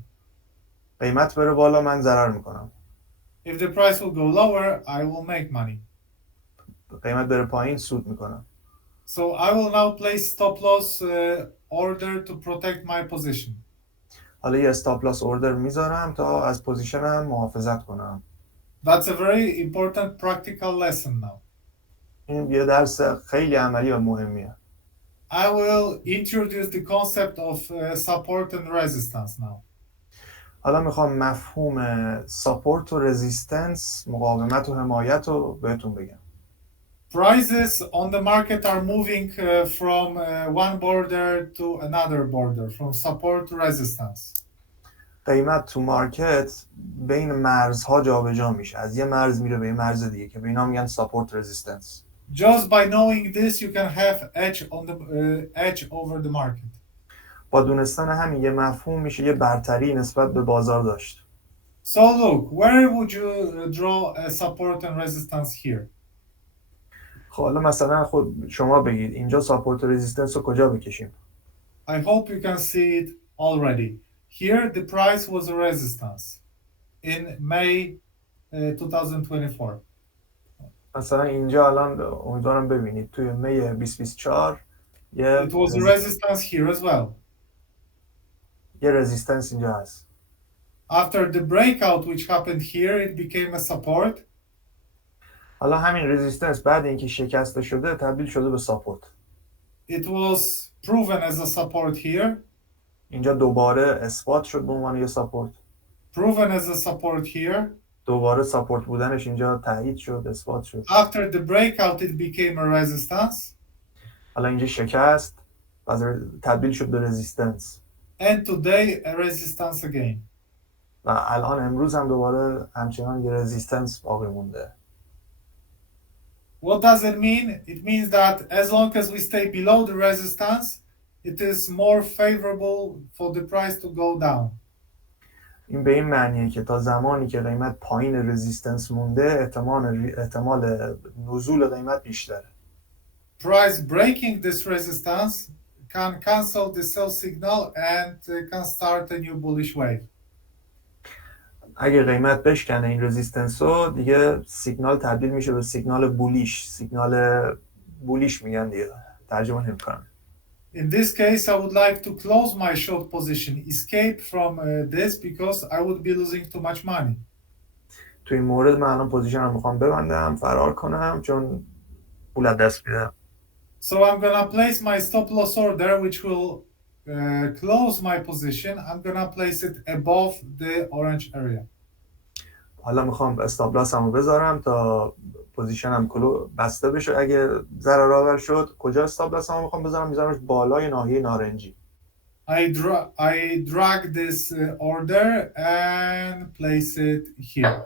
قیمت بره بالا من ضرر میکنم. If the price will go lower, I will make money. قیمت بره پایین سود میکنم. So I will now place stop loss order to protect my position. حالا یه استاپ لاس اوردر میذارم تا از پوزیشنم محافظت کنم. That's a very important practical lesson now. این یه درس خیلی عملی و مهمیه. I will introduce the concept of support and resistance now. حالا میخوام مفهوم ساپورت و رزیستنس، مقاومت و حمایت رو بهتون بگم. Prices on the market are moving from one border to another border, from support to resistance. قیمت تو مارکت بین مرزها جابجا میشه، از یه مرز میره به یه مرز دیگه که به اینا میگن ساپورت رزिस्टنس. Just by knowing this, you can have edge over the market. با دونستن همین یه مفهوم میشه یه برتری نسبت به بازار داشت. So look, where would you draw a support and resistance here? خب حالا مثلا خود شما بگید اینجا ساپورت و رزिस्टنس رو کجا بکشیم؟ I hope you can see it already. Here, the price was a resistance in May 2024. مثلا اینجا الان امیدوارم ببینید توی می 2024 It was a resistance here as well. یه رزिस्टنس اینجا هست. After the breakout which happened here, it became a support. حالا همین رزिस्टنس بعد اینکه شکسته شده تبدیل شده به ساپورت. It was proven as a support here. اینجا دوباره اثبات شد به عنوان یه ساپورت. Proven as a support here. دوباره ساپورت بودنش اینجا تایید شد، اثبات شد. After the breakout, it became a resistance. حالا اینجا شکست و تبدیل شد به رزिस्टنس. And today, a resistance again. و الان امروز هم دوباره همچنان یه رزिस्टنس باقی مونده. What does it mean? It means that as long as we stay below the resistance, it is more favorable for the price to go down. این به این معنیه که تا زمانی که قیمت پایین رزिस्टنس مونده احتمال نزول قیمت بیشتره. Price breaking this resistance can cancel the sell signal and can start a new bullish wave. اگه قیمت بشکنه این رزिस्टنس رو دیگه سیگنال تبدیل میشه به سیگنال بولیش میگن دیگه، ترجمه نمی‌کنم. In this case, I would like to close my short position, escape from this because I would be losing too much money. تو این مورد من الان پوزیشنم میخوام ببندم، فرار کنم چون پول از دست میدم. So I'm gonna place my stop loss order, which will close my position. I'm gonna place it above the orange area. حالا میخوام استاپ لاسمو بذارم تا پوزیشنم بسته بشه. اگه ضرر آور شد کجا استاپ لاسمو میخوام بذارم؟ میذارمش بالای ناحیه نارنجی. I drag this order and place it here.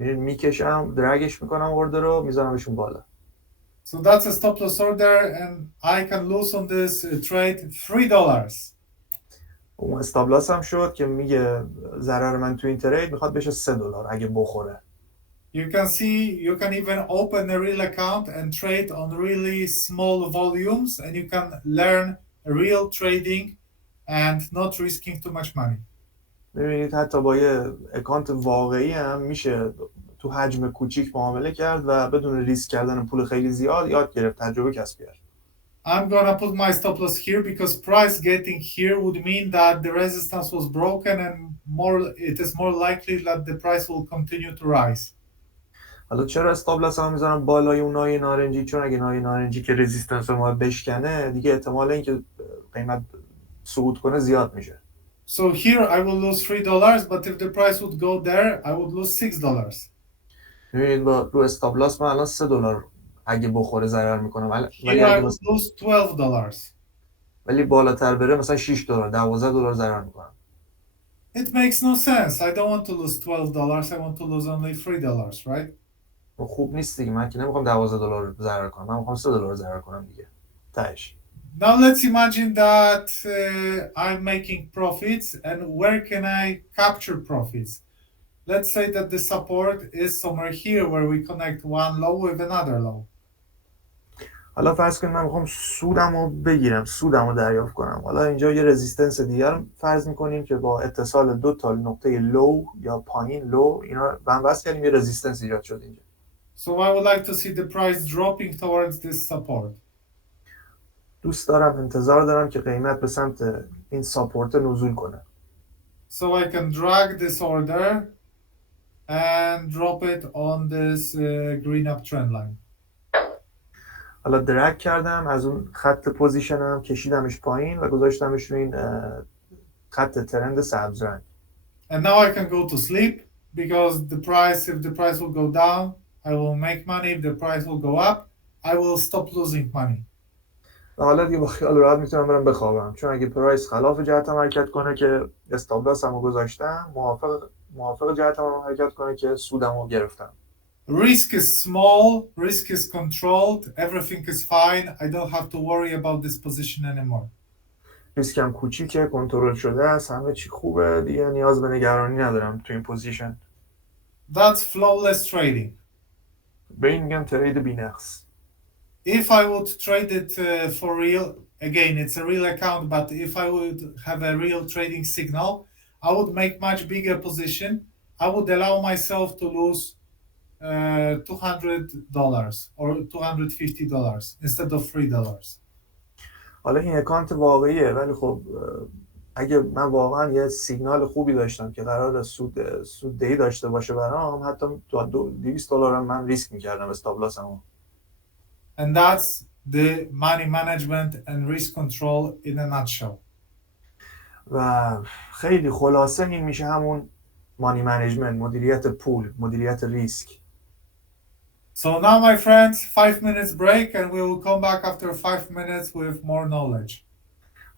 میکشم، درگش میکنم اوردر رو، میذارمشون بالا. So that's a stop loss order and I can lose on this trade $3. اون استاپ لاسم شد که میگه ضرر من تو این ترید میخواد بشه $3 اگه بخوره. You can see, you can even open a real account and trade on really small volumes and you can learn real trading and not risking too much money. ببینید حتی با یه اکانت واقعی هم میشه تو حجم کوچیک معامله کرد و بدون ریسک کردن پول خیلی زیاد یاد گرفت، تجربه کسب کرد. I'm gonna put my stop loss here because price getting here would mean that the resistance was broken and it is more likely that the price will continue to rise. حالا چرا استاپ لاس هم میذارم بالای اون ناحیه نارنجی؟ چون اگه ناحیه نارنجی که رزिस्टنس رو ما بشکنه دیگه احتمال اینکه قیمت صعود کنه زیاد میشه. So here I will lose $3, but if the price would go there, I would lose $6. ببینید با رو استاپ لاس من الان $3 اگه بخوره ضرر میکنم. Here I would lose $12. ولی بالاتر بره مثلا $6 $12 ضرر میکنم. It makes no sense. I don't want to lose $12. I want to lose only $3, right? خوب نیست دیگه. من که نمیخوام $12 ضرر کنم، من میخوام $3 ضرر کنم دیگه تهش. Now let's imagine that I'm making profits, and where can I capture profits? Let's say that the support is somewhere here where we connect one low with another low. حالا فرض کنید من میخوام سودمو بگیرم، سودمو دریافت کنم. حالا اینجا یه رزिस्टنس دیگر فرض میکنیم که با اتصال دو تا نقطه لو یا پایین لو اینا به هم وصل کردیم، یه رزिस्टنس ایجاد شد اینجا. So I would like to see the price dropping towards this support. دوست دارم، انتظار دارم که قیمت به سمت این ساپورت نزول کنه. So I can drag this order and drop it on this green uptrend line. حالا درگ کردم از اون خط پوزیشنم، کشیدمش پایین و گذاشتمش رو این خط ترند سبز رنگ. And now I can go to sleep because if the price will go down, I will make money. If the price will go up, I will stop losing money. و حالا دیگه با خیال راحت میتونم برم بخوابم، چون اگه پرایس خلاف جهتم حرکت کنه که استاپ لاسمو گذاشتم، موافق جهتم حرکت کنه که سودمو گرفتم. Risk is small, risk is controlled, everything is fine. I don't have to worry about this position anymore. ریسکم کوچیکه، کنترل شده است، همه چی خوبه، دیگه نیاز به نگرانی ندارم تو این پوزیشن. That's flawless trading. به این میگن ترید بی‌نقص. If I would trade it for real, again, it's a real account, but if I would have a real trading signal, I would make much bigger position. I would allow myself to lose $200 or $250 instead of $3. حالا این اکانت واقعیه، ولی خب اگه من واقعا یه سیگنال خوبی داشتم که قرار سود دهی داشته باشه برام، حتی $200 هم من ریسک میکردم استاپ لاسمو. And that's the money management and risk control in a nutshell. و خیلی خلاصه این میشه همون مانی منیجمنت، مدیریت پول، مدیریت ریسک. So now, my friends, 5 minutes break and we will come back after 5 minutes with more knowledge.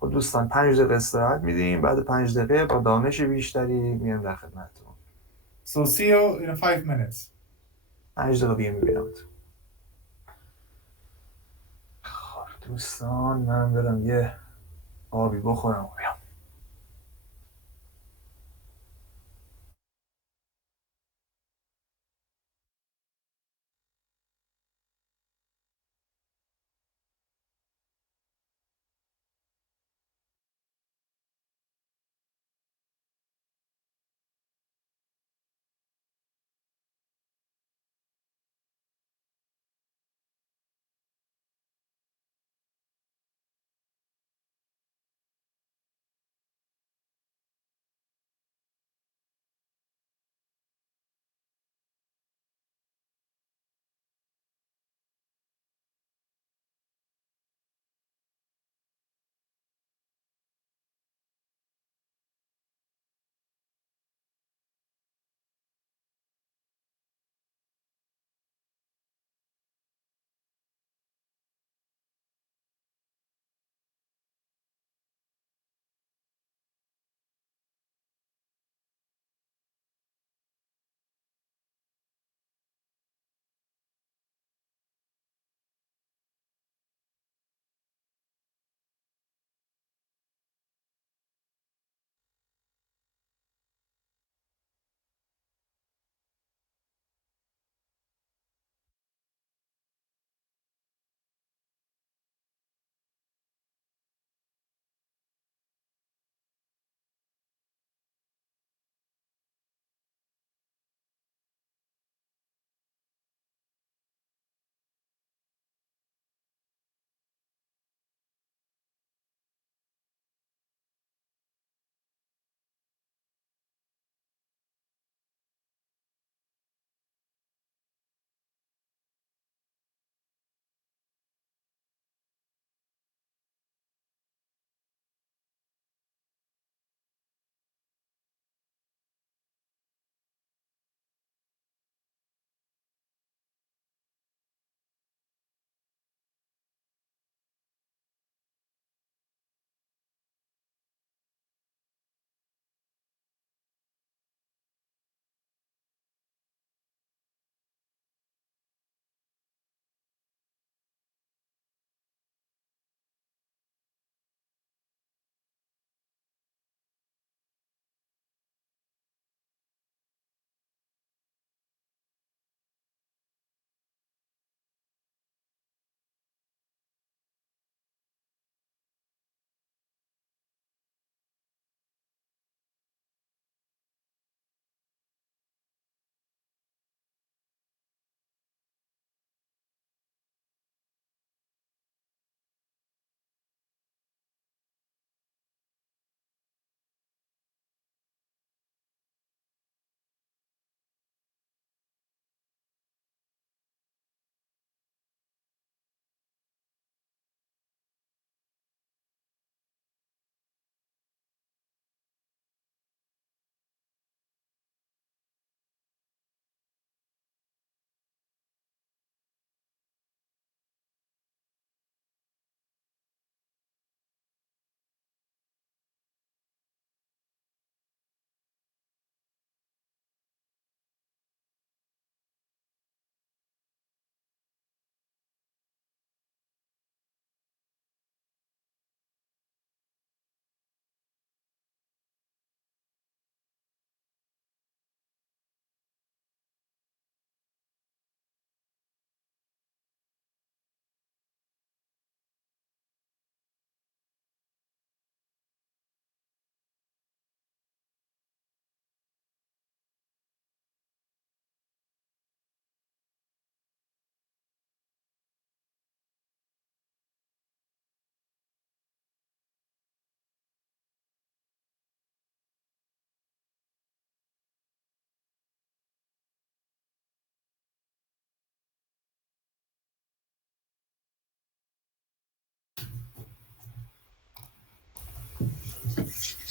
خب دوستان 5 دقیقه استراحت میدیم، بعد 5 دقیقه با دانش بیشتری میام در خدمتتون. So see you in 5 minutes. 5 دقیقه دیگه میبینمت. خب دوستان من برم یه آبی بخورم و بیام.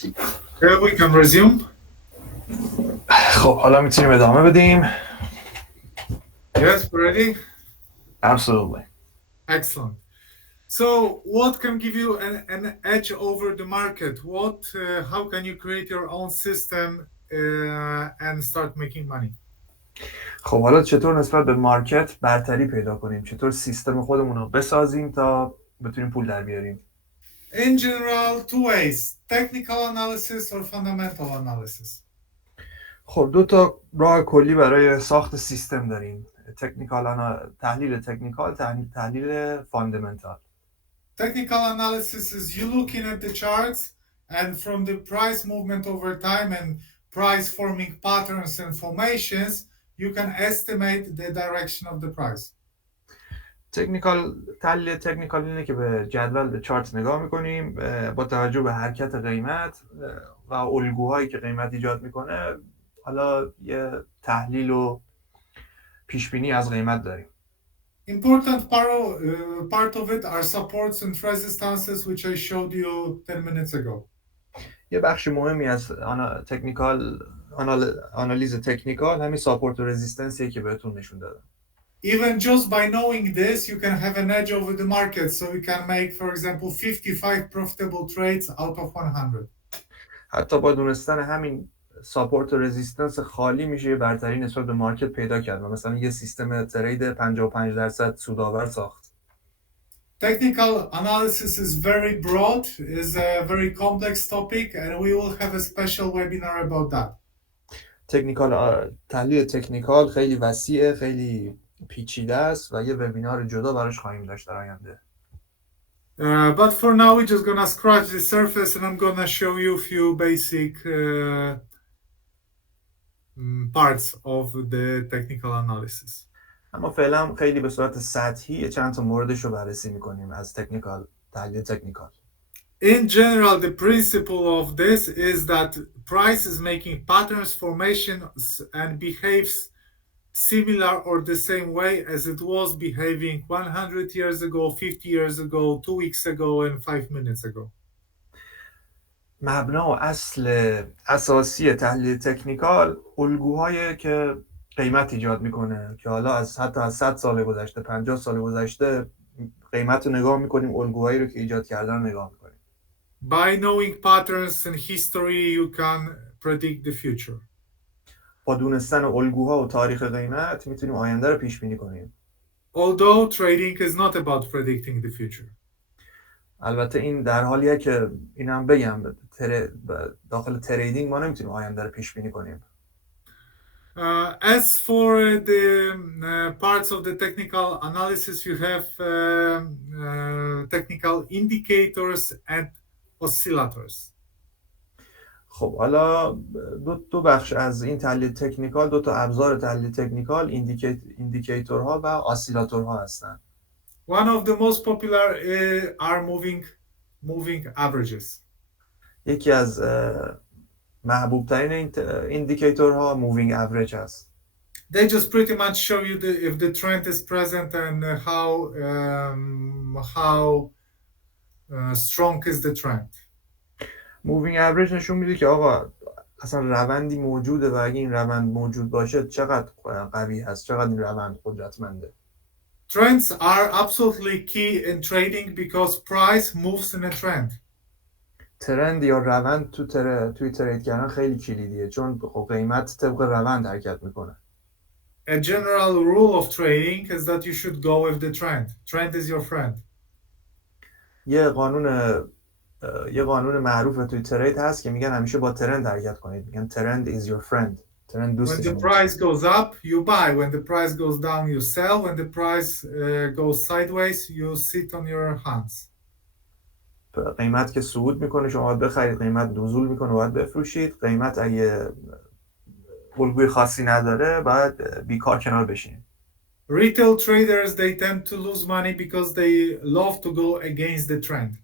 Okay, we can resume. خب حالا میتونیم ادامه بدیم. Yes, ready? Absolutely. Excellent. So, what can give you an edge over the market? How can you create your own system and start making money? خب حالا چطور نسبت به مارکت برتری پیدا کنیم؟ چطور سیستم خودمون رو بسازیم تا بتونیم پول در بیاریم؟ In general, two ways: technical analysis or fundamental analysis. خب دو تا راه کلی برای ساخت سیستم داریم. تحلیل تکنیکال، تحلیل فاندامنتال. Technical analysis is you looking at the charts and from the price movement over time and price forming patterns and formations, you can estimate the direction of the price. تحلیل تکنیکال اینه که به جدول به چارت نگاه میکنیم، با توجه به حرکت قیمت و الگوهایی که قیمت ایجاد میکنه حالا یه تحلیل و پیشبینی از قیمت داریم. Important part of it are supports and resistances, which I showed you 10 minutes ago. یه بخش مهمی از آنالیز تکنیکال همین ساپورت و رزیستنسیه که بهتون نشون دادم. Even just by knowing this, you can have an edge over the market. So you can make, for example, 55 profitable trades out of 100. حتی با دونستن همین ساپورت و رزیستنس خالی میشه یه برتری نسبت به مارکت پیدا کرد و مثلا یه سیستم ترید 55% سودآور ساخت. Technical analysis is very broad, is a very complex topic, and we will have a special webinar about that. تحلیل تکنیکال خیلی وسیعه، خیلی پیچیده است و یه وبینار جدا براش خواهیم داشت در آینده. But for now, we're just gonna scratch the surface, and I'm gonna show you a few basic parts of the technical analysis. اما فعلا خیلی به صورت سطحی چند تا موردش رو بررسی میکنیم از تحلیل تکنیکال. In general, the principle of this is that price is making patterns, formations, and behaves similar or the same way as it was behaving 100 years ago, 50 years ago, 2 weeks ago, and 5 minutes ago. مبنا و اصل اساسی تحلیل تکنیکال الگوهایی که قیمت ایجاد میکنه که حالا حتی از 100 سال گذشته، 50 سال گذشته قیمت رو نگاه میکنیم، الگوهایی رو که ایجاد کردن رو نگاه میکنیم. By knowing patterns and history, you can predict the future. با دونستن الگوها و تاریخ قیمت میتونیم آینده رو پیش بینی کنیم. Although trading is not about predicting the future. البته این در حالیه که اینم بگم داخل تریدینگ ما نمیتونیم آینده رو پیش بینی کنیم. As for the parts of the technical analysis, you have technical indicators and oscillators. خب حالا دو بخش از این تحلیل تکنیکال، دو تا ابزار تحلیل تکنیکال ایندیکیتورها و آسیلاتورها هستن. One of the most popular are moving averages. یکی از محبوب ترین ایندیکیتورها مووینگ اوریج هست. They just pretty much show you if the trend is present and how strong is the trend. مووینگ اوریج نشون میده که آقا اصلا روندی موجوده و اگه این روند موجود باشه چقدر قوی هست، چقدر این روند قدرتمنده. Trends are absolutely key in trading because price moves in a trend. ترند یا روند توی ترید کردن خیلی کلیدیه چون قیمت طبق روند حرکت میکنه. A general rule of trading is that you should go with the trend. Trend is your friend. یه قانون معروف توی ترید هست که میگن همیشه با ترند حرکت کنید. میگن trend is your friend. ترند دوست When the شماست. price goes up, you buy. When the price goes down, you sell. When the price goes sideways, you sit on your hands. قیمت که صعود میکنه شما باید بخرید، قیمت نزول میکنه باید بفروشید. قیمت اگه الگوی خاصی نداره باید بیکار کنار بشین. Retail traders, they tend to lose money because they love to go against the trend.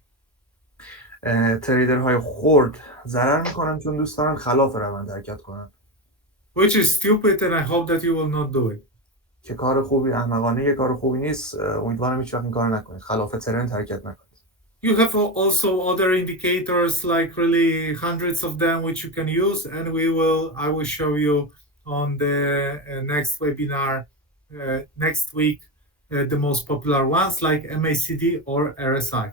تریدرهای خرد ضرر میکنن چون دوست دارن خلاف روند حرکت کنن. Which is stupid and I hope that you will not do it. که کار خوبی، احمقانه کار خوبی نیست. امیدوارم هیچ وقت این کار نکنید. خلاف ترند حرکت نکنید. You have also other indicators, like really hundreds of them, which you can use, and I will show you on the next webinar next week the most popular ones like MACD or RSI.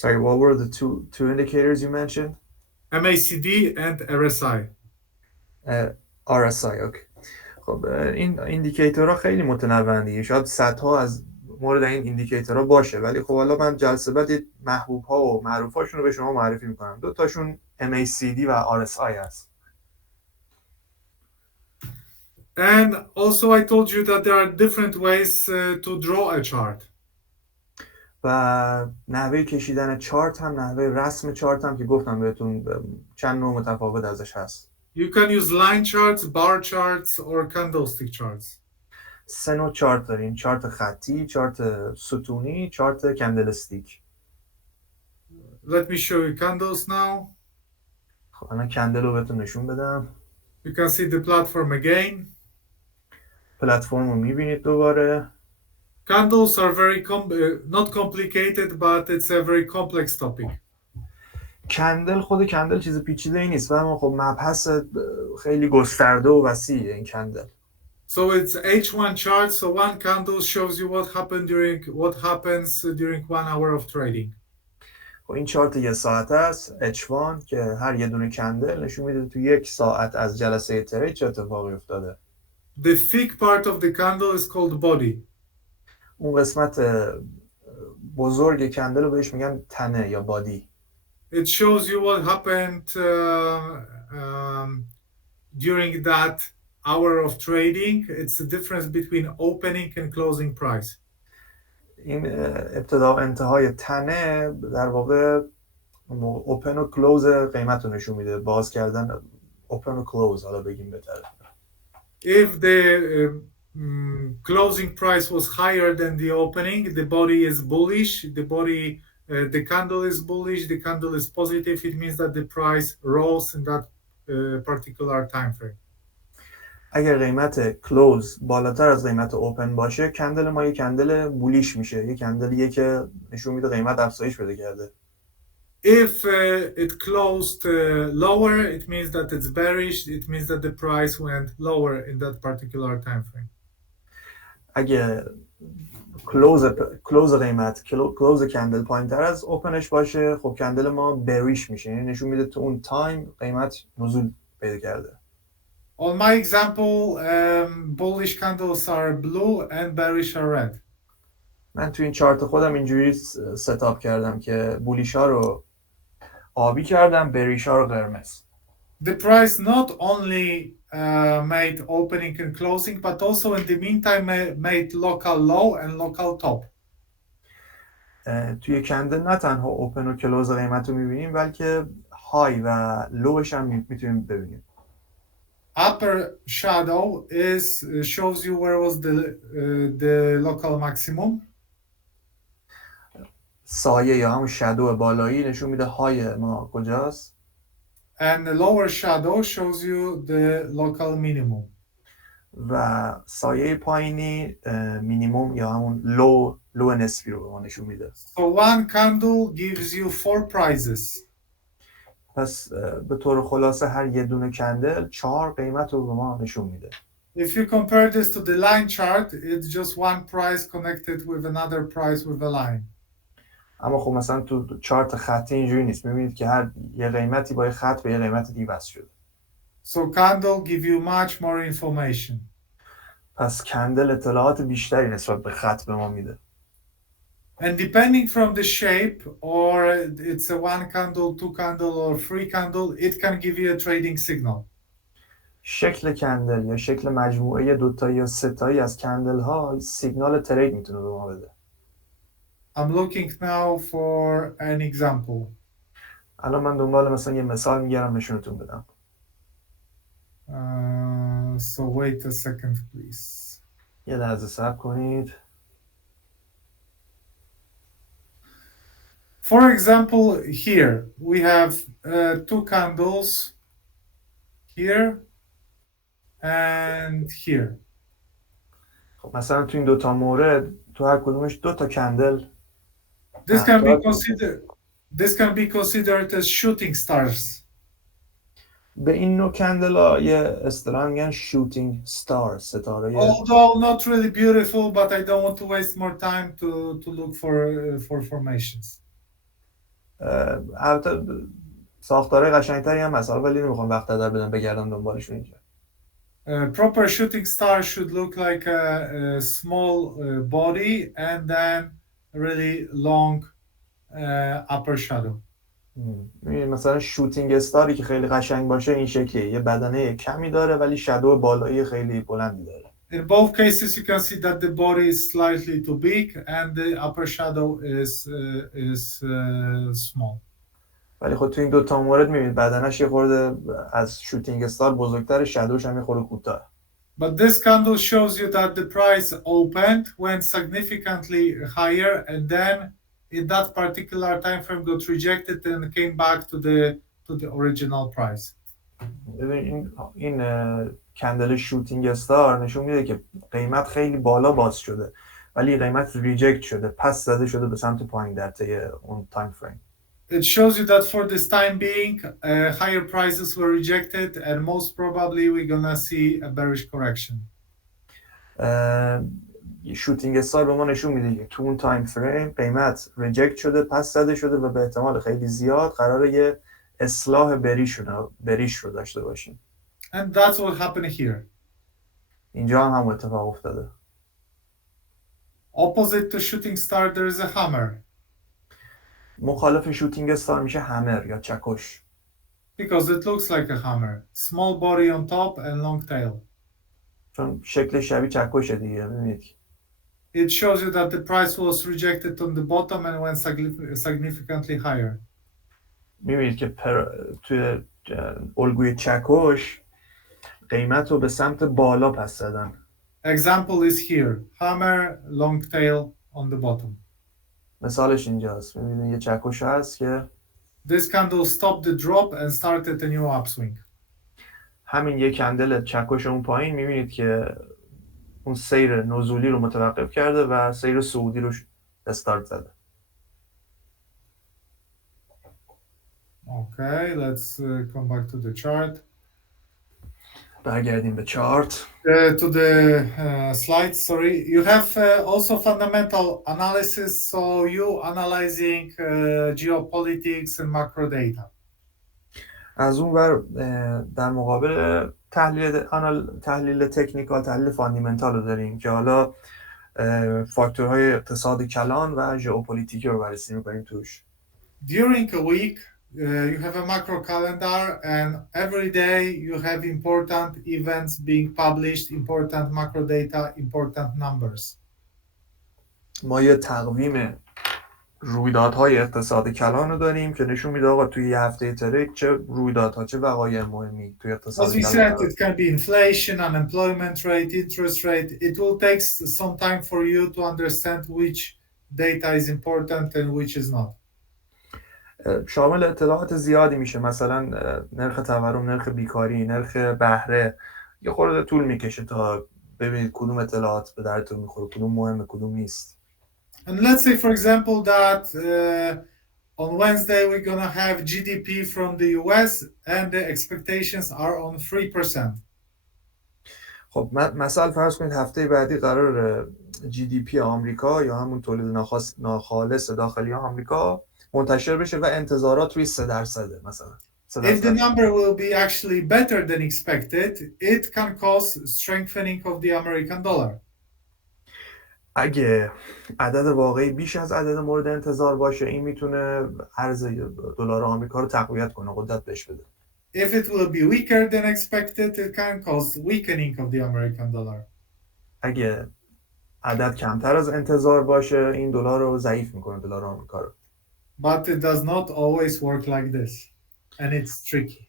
Sorry, what were the two indicators you mentioned? MACD and RSI. RSI. اوکی. خب این ایندیکیتورها خیلی متنوعن دیگه، شاید صدها از مورد این ایندیکیتورها باشه، ولی خب حالا من جلسه بعد محبوب ها و معروف هاشون رو به شما معرفی میکنم. دو تاشون MACD و RSI هست. And also I told you that there are different ways to draw a chart. و نحوه کشیدن چارت هم، نحوه رسم چارت هم که گفتم بهتون چند نوع متفاوت ازش هست. You can use line charts, bar charts or candlestick charts. 3 نوع چارت داریم: چارت خطی، چارت ستونی، چارت کندلستیک. Let me show you candles now. خب الان کندل رو بهتون نشون بدم. You can see the platform again. پلتفرم رو میبینید دوباره. Candles are very not complicated, but it's a very complex topic. خود کندل چیز پیچیده ای نیست، اما خب مبحث خیلی گسترده و وسیعه این کندل. So it's H1 chart. So one candle shows you what happens during 1 hour of trading. خب این چارت یه ساعته است H1 که هر یه دونه کندل نشون میده تو 1 ساعت از جلسه ترید چه اتفاقی افتاده. The thick part of the candle is called body. اون قسمت بزرگ کندل رو بهش میگن تنه یا بادی. It shows you what happened during that hour of trading. It's the difference between opening and closing price. این ابتدا و انتهای تنه در واقع اوپن و کلوز قیمت رو نشون میده. باز کردن اوپن و کلوز، حالا بگیم بهتره. If the closing price was higher than the opening, the body is bullish. The candle is bullish. The candle is positive. It means that the price rose in that particular time frame. اگر قیمت کلوز بالاتر از قیمت اوپن باشه، کندل ما یک کندل بولیش میشه، یک کندلیه که نشون میده قیمت افزایش پیدا کرده. If it closed lower, it means that it's bearish. It means that the price went lower in that particular time frame. اگه کلوز کندل پایینتر از اوپنش باشه، خب کندل ما بریش میشه، یعنی نشون میده تو اون تایم قیمت نزول پیدا کرده. On my example, bullish candles are blue and bearish are red. من تو این چارت خودم اینجوری ستاپ کردم که بولیش ها رو آبی کردم، بریش ها رو قرمز. The price not only made opening and closing, but also in the meantime made local low and local top. توی کندل نه تنها اوپن و کلوز قیمت رو میبینیم، بلکه های و لوش هم میتونیم ببینیم. Upper shadow shows you where was the local maximum. سایه یا همون شادو بالایی نشون میده های ما کجاست. And the lower shadow shows you the local minimum. و سایه پایینی مینیموم یا همون لو نسبی رو به ما نشون میده. So one candle gives you 4 prices. پس به طور خلاصه هر یه دونه کندل 4 قیمت رو به ما نشون میده. If you compare this to the line chart, it's just one price connected with another price with a line. اما خب مثلا تو چارت خطی اینجوری نیست، میبینید که هر یه قیمتی با یه خط به یه قیمت دیگه وصل شده. So candle give you much more information. پس کندل اطلاعات بیشتری نسبت به خط به ما میده. And depending from the shape, or it's a 1 candle, 2 candle, or 3 candle, it can give you a trading signal. شکل کندل یا شکل مجموعه دوتایی یا ستایی از کندل ها سیگنال ترید میتونه به ما بده. I'm looking now for an example. الان من دنبال مثلا یه مثال میگردم نشونتون بدم. So wait a second, please. یه لحظه صبر کنید. For example, here we have 2 candles here and here. خب مثلا تو این دوتا مورد تو هر کدومش 2 تا کندل This can be اهداف considered this can be considered as shooting stars. به این نوع کندلا یه اصطلاح میگن شوتینگ ستار، ستاره. Although not really beautiful, but I don't want to waste more time to look for formations. البته ساختاره قشنگتری هم هست، ولی نمیخوام وقت در بدم بگردم دنبالشون اینجا. Proper shooting star should look like a small body and then really long upper shadow. مثلا شوتینگ استاری که خیلی قشنگ باشه این شکلیه، یه بدنه کمی داره ولی شادو بالایی خیلی بلندی داره. In both cases you can see that the body is slightly too big and the upper shadow is small. ولی خب تو این دو تا مورد میبینید بدنش یه خورده از شوتینگ استار بزرگتره، شادوش هم یه خورده کوتاه. But this candle shows you that the price opened, went significantly higher, and then in that particular time frame got rejected and came back to the original price. این کندل شوتینگ استار نشون میده که قیمت خیلی بالا باز شده ولی قیمت ریجکت شده، پس زده شده به سمت پایین در طی اون تایم فریم. It shows you that for this time being, higher prices were rejected, and most probably we're gonna see a bearish correction. شوتینگ استار به ما نشون میده که تو اون تایم فریم قیمت ریجکت شده، پس زده شده و به احتمال خیلی زیاد قراره یه اصلاح بریش رو داشته باشیم. And that's what happened here. اینجا هم اتفاق افتاده. Opposite to shooting star, there is a hammer. مخالف شوتینگ استار میشه همر یا چکش. Because it looks like a hammer. Small body on top and long tail. چون شکل شبیه چکشه دیگه. ببینید It shows you that the price was rejected on the bottom and went significantly higher. میبینید که توی الگوی چکش قیمت رو به سمت بالا پس زدن. Example is here. Hammer, long tail on the bottom. مثالش اینجاست. میبینید یه چکش هست که This candle stopped the drop and started a new upswing. همین یک کندل چکش اون پایین میبینید که اون سیر نزولی رو متوقف کرده و سیر صعودی رو استارت زده. Okay, let's come back to the chart. برگردیم به چارت. To the slides, sorry. You have also fundamental analysis, so you analyzing geopolitics and macro data. از اون ور در مقابل تحلیل تکنیکال، تحلیل فاندیمنتال رو داریم که حالا فاکتورهای اقتصاد کلان و ژئوپلیتیکی رو بررسی می‌کنیم توش. During a week, you have a macro calendar, and every day you have important events being published, important macro data, important numbers. ما یه تقویم رویدادهای اقتصاد کلان رو داریم که نشون میده آقا توی یه هفته ترید چه رویدادها، چه وقایع مهمی توی اقتصاد As we کلان. said, it can be inflation, unemployment rate, interest rate. It will take some time for you to understand which data is important and which is not. شامل اطلاعات زیادی میشه، مثلا نرخ تورم، نرخ بیکاری، نرخ بهره. یه خورده طول میکشه تا ببینید کدوم اطلاعات به درتون میخوره، کدوم مهمه، کدوم نیست. And let's say, for example, that on Wednesday we're gonna have GDP from the US and the expectations are on 3%. خب مثلا فرض کنید هفته بعدی قرار GDP آمریکا یا همون تولید ناخالص داخلی آمریکا منتشر بشه و انتظارات روی 3% مثلا. If the number will be actually better than expected, it can cause strengthening of the American dollar. اگه عدد واقعی بیش از عدد مورد انتظار باشه این میتونه ارز دلار آمریکا رو تقویت کنه، قدرت بهش بده. If it will be weaker than expected, it can cause weakening of the American dollar. اگه عدد کمتر از انتظار باشه این دلار رو ضعیف میکنه، دلار آمریکا رو. But it does not always work like this, and it's tricky.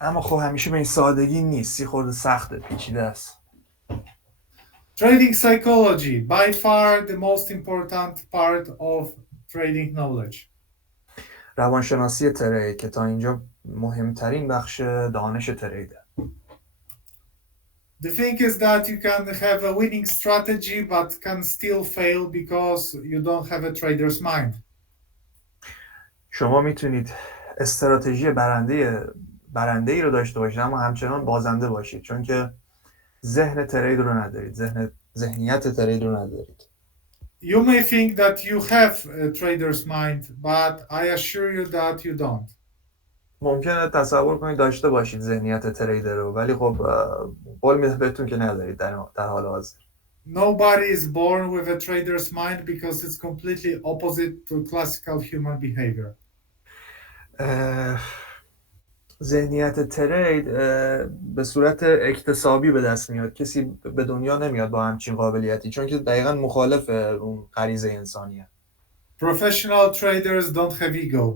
اما خب همیشه به این سادگی نیست، یه خورده سخته، پیچیده است. Trading psychology, by far the most important part of trading knowledge. روانشناسی ترید، که تا اینجا مهمترین بخش دانش تریده. The thing is that you can have a winning strategy but can still fail because you don't have a trader's mind. شما میتونید استراتژی برنده ای رو داشته باشید اما همچنان بازنده باشید، چون که ذهن ترید رو ندارید، ذهنیت ترید رو ندارید. You may think that you have a trader's mind, but I assure you that you don't. ممکنه تصور کنید داشته باشید ذهنیت تریدر رو، ولی خب قول میدم بهتون که ندارید در حال حاضر. Nobody is born with a trader's mind because it's completely opposite to classical human behavior. ذهنیت ترید به صورت اکتسابی به دست میاد. کسی به دنیا نمیاد با همچین قابلیتی، چون که دقیقا مخالف اون غریزه انسانیه. Professional traders don't have ego.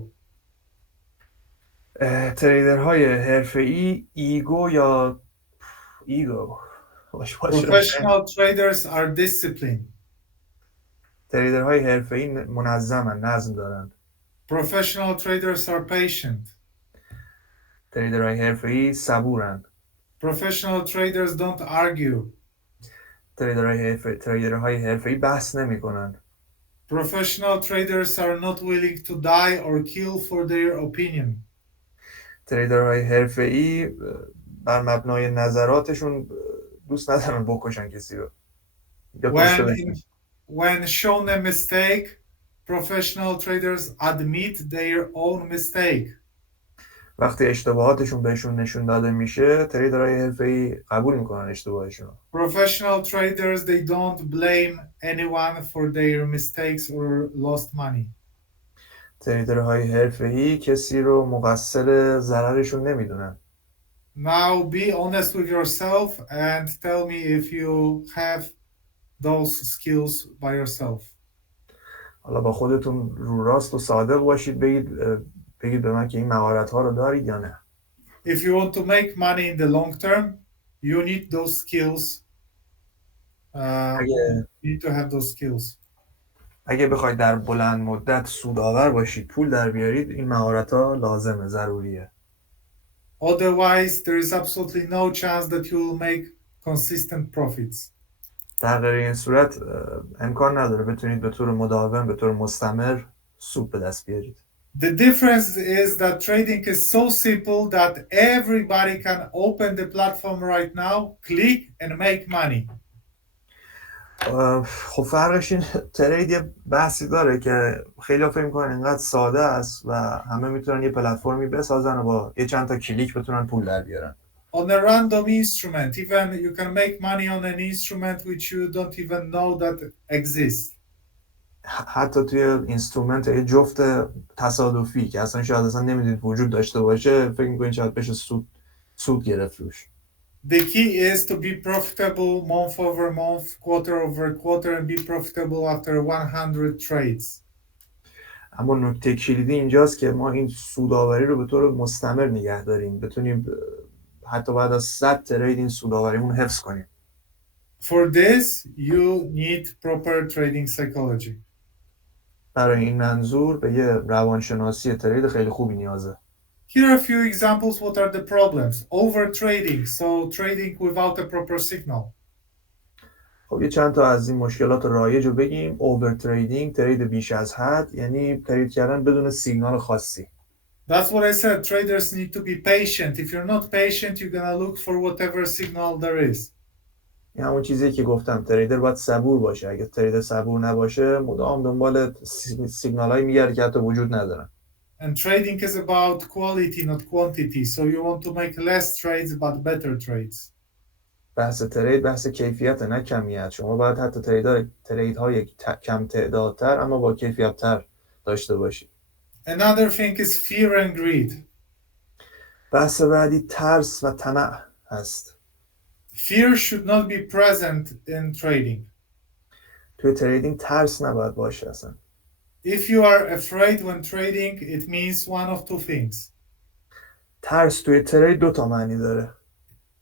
تریدرهای حرفه‌ای ایگو Professional traders are disciplined. تریدرهای حرفه‌ای منظمن، نظم دارن. Professional traders are patient. تریدرهای حرفه‌ای صبورن. Professional traders don't argue. تریدرهای حرفه‌ای بحث نمی‌کنن. Professional traders are not willing to die or kill for their opinion. تریدرهای حرفه‌ای بر مبنای نظراتشون دوست ندارن بکشن کسی رو. When shown a mistake, professional traders admit their own mistake. وقتی اشتباهاتشون بهشون نشون داده میشه، تریدرهای حرفه‌ای قبول میکنن اشتباهشون. Professional traders, they don't blame anyone for their mistakes or lost money. تریدرهای حرفه‌ای کسی رو مقصر ضررشون نمیدونن. Now be honest with yourself and tell me if you have those skills by yourself. حالا با خودتون رو راست و صادق باشید، بگید به من که این مهارت‌ها رو دارید یا نه. If you want to make money in the long term, you need those skills. You need to have those skills. اگه بخواید در بلند مدت سودآور باشید، پول در بیارید، این مهارت‌ها لازمه، ضروریه. Otherwise, there is absolutely no chance that you will make consistent profits. در غیر این صورت امکان نداره بتونید به طور مداوم، به طور مستمر سود به دست بیارید. The difference is that trading is so simple that everybody can open the platform right now, click and make money. خب فرقش این ترید یه بحثی داره که خیلی ها فکر می‌کنن اینقدر ساده است و همه میتونن یه پلتفرمی بسازن و با یه چند تا کلیک بتونن پول در بیارن. On a random instrument, even you can make money on an instrument which you don't even know that exists. حتی توی اینسترومنت یه جفت تصادفی که اصلا شاید اصلا نمیدونید وجود داشته باشه، فکر می‌کنید شاید بشه سود گرفت روش. The key is to be profitable month over month, quarter over quarter, and be profitable after 100 trades. اما نکته کلیدی اینجاست که ما این سودآوری رو به طور مستمر نگه داریم، بتونیم حتی بعد از 100 ترید این سودآوریمون حفظ کنیم. For this, you need proper trading psychology. برای این منظور به یه روانشناسی ترید خیلی خوبی نیازه. Here are a few examples. What are the problems? Over trading, so trading without a proper signal. خب یه چند تا از این مشکلات رایج رو بگیم. اوور تریدینگ، ترید بیش از حد، یعنی ترید کردن بدون سیگنال خاصی. That's what I said. Traders need to be patient. If you're not patient, you're gonna look for whatever signal there is. این همون چیزی که گفتم، تریدر باید صبور باشه. اگه تریدر صبور نباشه، مدام دنبال سیگنالایی میگرده که حتی وجود ندارن. And trading is about quality, not quantity. So you want to make less trades but better trades. بحث ترید بحث کیفیت، نه کمیت. شما باید حتی تریدهای کم تعدادتر اما با کیفیت‌تر داشته باشید. Another thing is fear and greed. بحث بعدی ترس و طمع هست. Fear should not be present in trading. توی تریدینگ ترس نباید باشه اصلا. If you are afraid when trading, it means one of two things. ترس توی ترید دو تا معنی داره.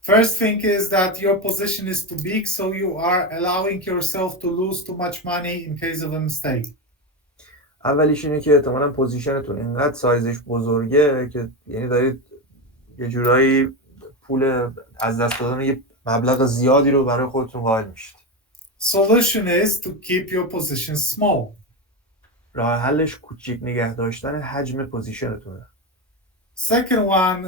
First thing is that your position is too big, so you are allowing yourself to lose too much money in case of a mistake. اولیش اینه که احتمالاً پوزیشنتون اینقدر سایزش بزرگه که یعنی دارید یه جورایی پول از دست دادن یه مبلغ زیادی رو برای خودتون قائل میشید. Solution is to keep your position small. راه حلش کوچیک نگه داشتن حجم پوزیشنتونه. Second one,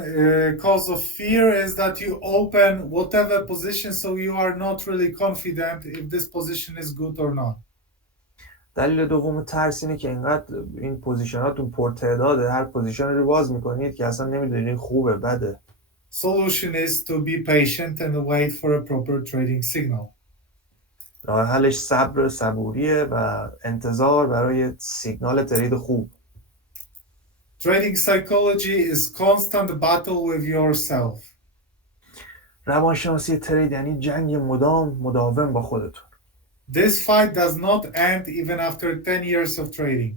cause of fear is that you open whatever position, so you are not really confident if this position is good or not. دلیل دوم ترس اینه که اینقدر این پوزیشناتون پرتعداده، هر پوزیشن رو باز میکنید که اصلا نمیدونید خوبه بده. Solution is to be patient and wait for a proper trading signal. راه حلش صبوریه و انتظار برای سیگنال ترید خوب. Trading psychology is constant battle with yourself. روانشناسی ترید یعنی جنگ مداوم با خودتون. This fight does not end even after 10 years of trading.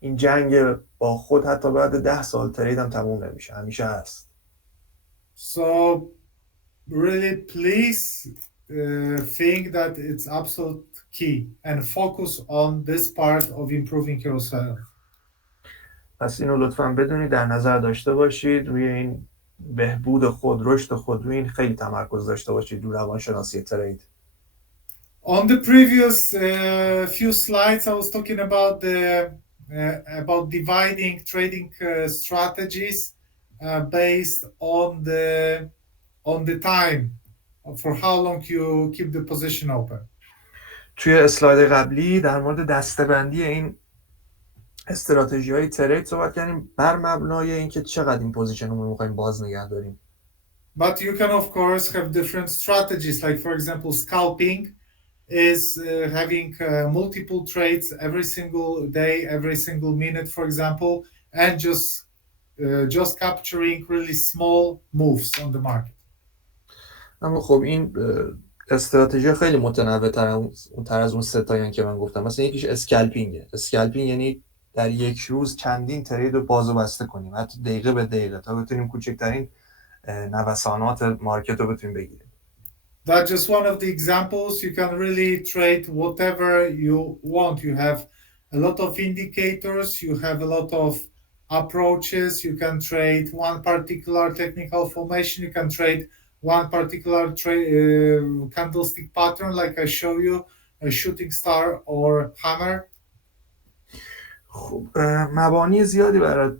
این جنگ با خود حتی بعد 10 سال ترید هم تموم نمیشه، همیشه هست. So really please think that it's absolute key and focus on this part of improving yourself. پس اینو لطفاً بدونید، در نظر داشته باشید، روی این بهبود خود، رشد خود، روی این خیلی تمرکز داشته باشید، روی روانشناسی ترید. On the previous few slides, I was talking about dividing trading strategies based on the time for how long you keep the position open. توی اسلاید قبلی در مورد دسته‌بندی این استراتژی‌های ترید صحبت کردیم بر مبنای اینکه چقدر این پوزیشن رو می‌خوایم باز نگه داریم. But you can of course have different strategies, like for example scalping is having multiple trades every single day, every single minute, for example, and just capturing really small moves on the market. اما خب این استراتژی خیلی متنوع‌تر از اون ستایی که من گفتم. مثلا یکیش اسکالپینگه. اسکالپینگ یعنی در یک روز چندین ترید رو باز و بسته کنیم، حتی دقیقه به دقیقه، تا بتونیم کوچکترین نوسانات مارکت رو بتونیم بگیریم. That's just one of the examples. You can really trade whatever you want. You have a lot of indicators, you have a lot of approaches. You can trade one particular technical formation, you can trade one particular candlestick pattern, like I show you, a shooting star or hammer. خب مبانی زیادی برای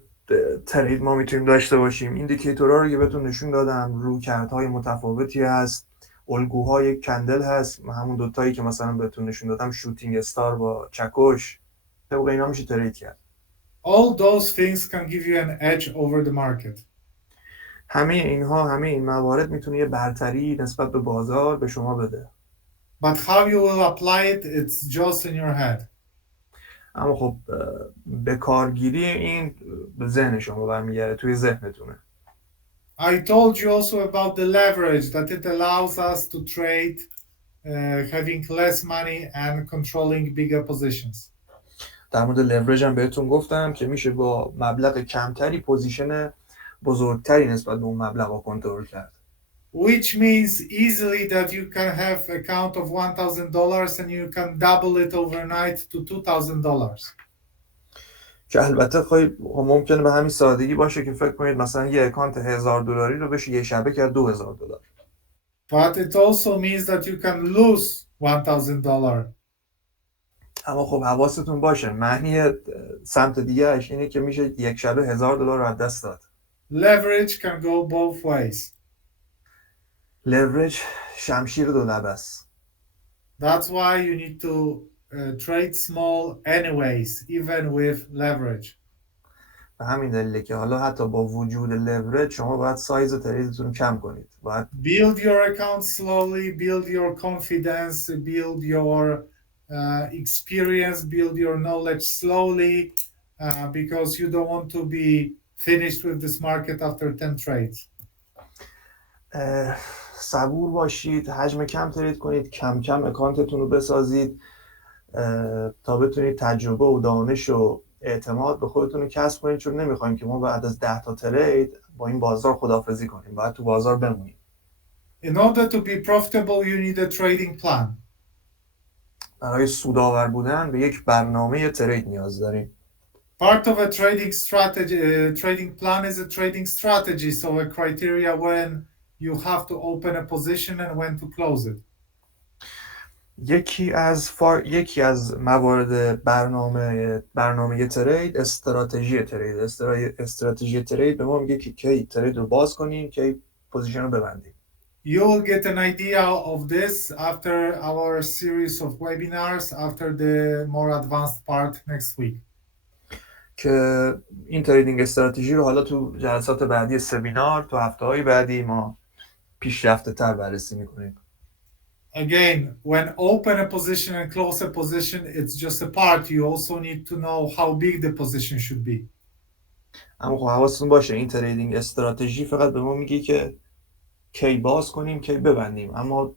ترید ما میتونیم داشته باشیم. ایندیکیتورها رو که بهتون نشون دادم، رویکردهای متفاوتی هست، الگوهای کندل هست، همون دوتایی که مثلا بهتون نشون دادم، شوتینگ استار با چکش، طبق اینا میشه ترید کرد. All those things can give you an edge over the market. همه این موارد میتونه یه برتری نسبت به بازار به شما بده. But how you will apply it, it's just in your head. اما خب به کارگیری این به ذهن شما برمیگرده، توی ذهنتونه. I told you also about the leverage, that it allows us to trade having less money and controlling bigger positions. در مورد لورج هم بهتون گفتم که میشه با مبلغ کمتری پوزیشن بزرگتری نسبت به اون مبلغ رو کنترل کرد. Which means easily that you can have account of $1,000 and you can double it overnight to $2,000. که البته ممکنه به همین سادگی باشه که فکر کنید مثلا یه اکانت $1,000 رو بشه یه شبه کرد $2,000. But it also means that you can lose $1,000. اما خب حواستون باشه، معنی سمت دیگهش اینه که میشه یک شبه $1,000 رو از دست داد. Leverage can go both ways. لورج شمشیر دو لبه است. That's why you need to trade small anyways, even with leverage. به همین دلیله که حالا حتی با وجود لورج شما باید سایز تریدتون کم کنید. باید build your account slowly, build your confidence, build your experience, build your knowledge slowly, because you don't want to be finished with this market after 10 trades. صبور باشید، حجم کم ترید کنید، کم کم اکانتتون رو بسازید تا بتونید تجربه و دانش و اعتماد به خودتون رو کسب کنید، چون نمیخوایم که ما بعد از 10 تا ترید با این بازار خداحافظی کنیم، باید تو بازار بمونیم. In order to be profitable, you need a trading plan. برای سودآور بودن به یک برنامه ترید نیاز داریم. Part of a trading strategy, trading plan is a trading strategy. So a criteria when you have to open a position and when to close it. یکی از موارد برنامه ترید استراتژی ترید. استراتژی ترید به ما میگه که کی ترید رو باز کنیم، کی پوزیشن رو ببندیم. You will get an idea of this after our series of webinars, after the more advanced part next week. که این تریدینگ استراتژی رو حالا تو جلسات بعدی سمینار، تو هفته‌های بعدی ما پیشرفته تر بررسی میکنیم. Again, when open a position and close a position, it's just a part. You also need to know how big the position should be. اما خب حواستون باشه این تریدینگ استراتژی فقط به ما میگه که کی باز کنیم کی ببندیم، اما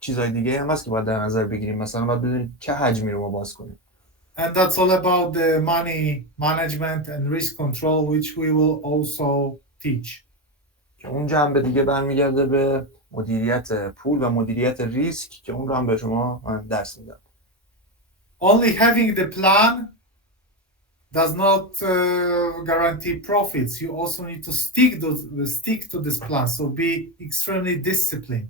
چیزای دیگه هم هست که باید در نظر بگیریم. مثلا باید بدونیم چه حجمی رو ما باز کنیم. And that's all about the money management and risk control, which we will also teach. که اون جنبه دیگه برمیگرده به مدیریت پول و مدیریت ریسک که اون رو هم به شما درس میدم. Only having the plan does not guarantee profits. You also need to stick to this plan. So be extremely disciplined.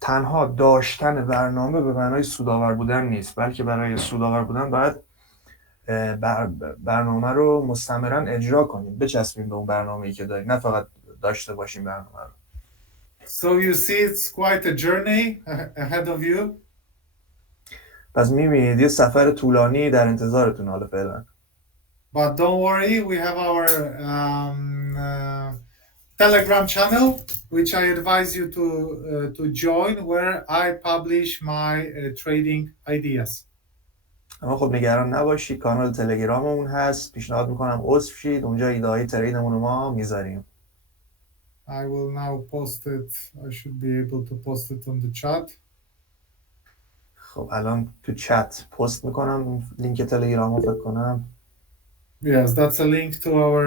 تنها داشتن برنامه به معنای سودآور بودن نیست، بلکه برای سودآور بودن باید برنامه رو مستمرا اجرا کنیم، بچسبیم به اون برنامه‌ای که داریم، نه فقط داشته باشیم برنامه رو. So you see, it's quite a journey ahead of you. پس می‌بینید یه سفر طولانی در انتظارتون حالا فعلا. But don't worry, we have our Telegram channel, which I advise you to join, where I publish my trading ideas. اما خب نگران نباشید، کانال تلگراممون هست، پیشنهاد میکنم عضو شید، اونجا ایده‌های تریدمون رو ما میذاریم. I will now post it. I should be able to post it on the chat. خب الان تو چت پست میکنم لینک تلگرام رو فکر کنم. Yes, that's a link to our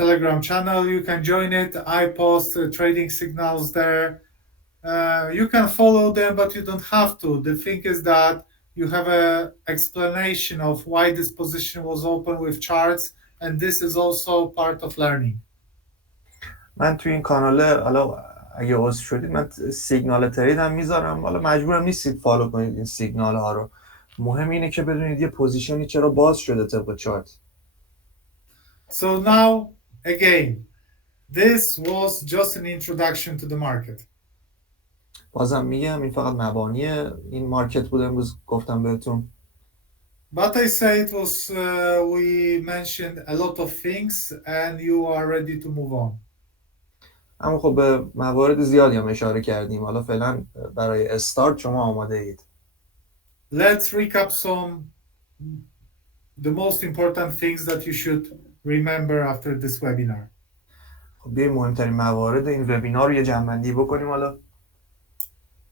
Telegram channel. You can join it. I post trading signals there. You can follow them, but you don't have to. The thing is that you have an explanation of why this position was open with charts, and this is also part of learning. من توی این کانال حالا اگه عضو شدید من سیگنال ترید هم میذارم، حالا مجبورم نیستید فالو کنید این سیگنال ها رو. مهم اینه که بدونید یه پوزیشنی چرا باز شده طبق چارت. So now, again, this was just an introduction to the market. بازم میگم این فقط مبانی این مارکت بود امروز گفتم بهتون. But I say it was, we mentioned a lot of things and you are ready to move on. اما خب به موارد زیادی هم اشاره کردیم، حالا فعلا برای استارت شما آماده اید. Let's recap the most important things that you should remember after this webinar. خب بیایم مهمترین موارد این وبینار رو یه جمع‌بندی بکنیم حالا.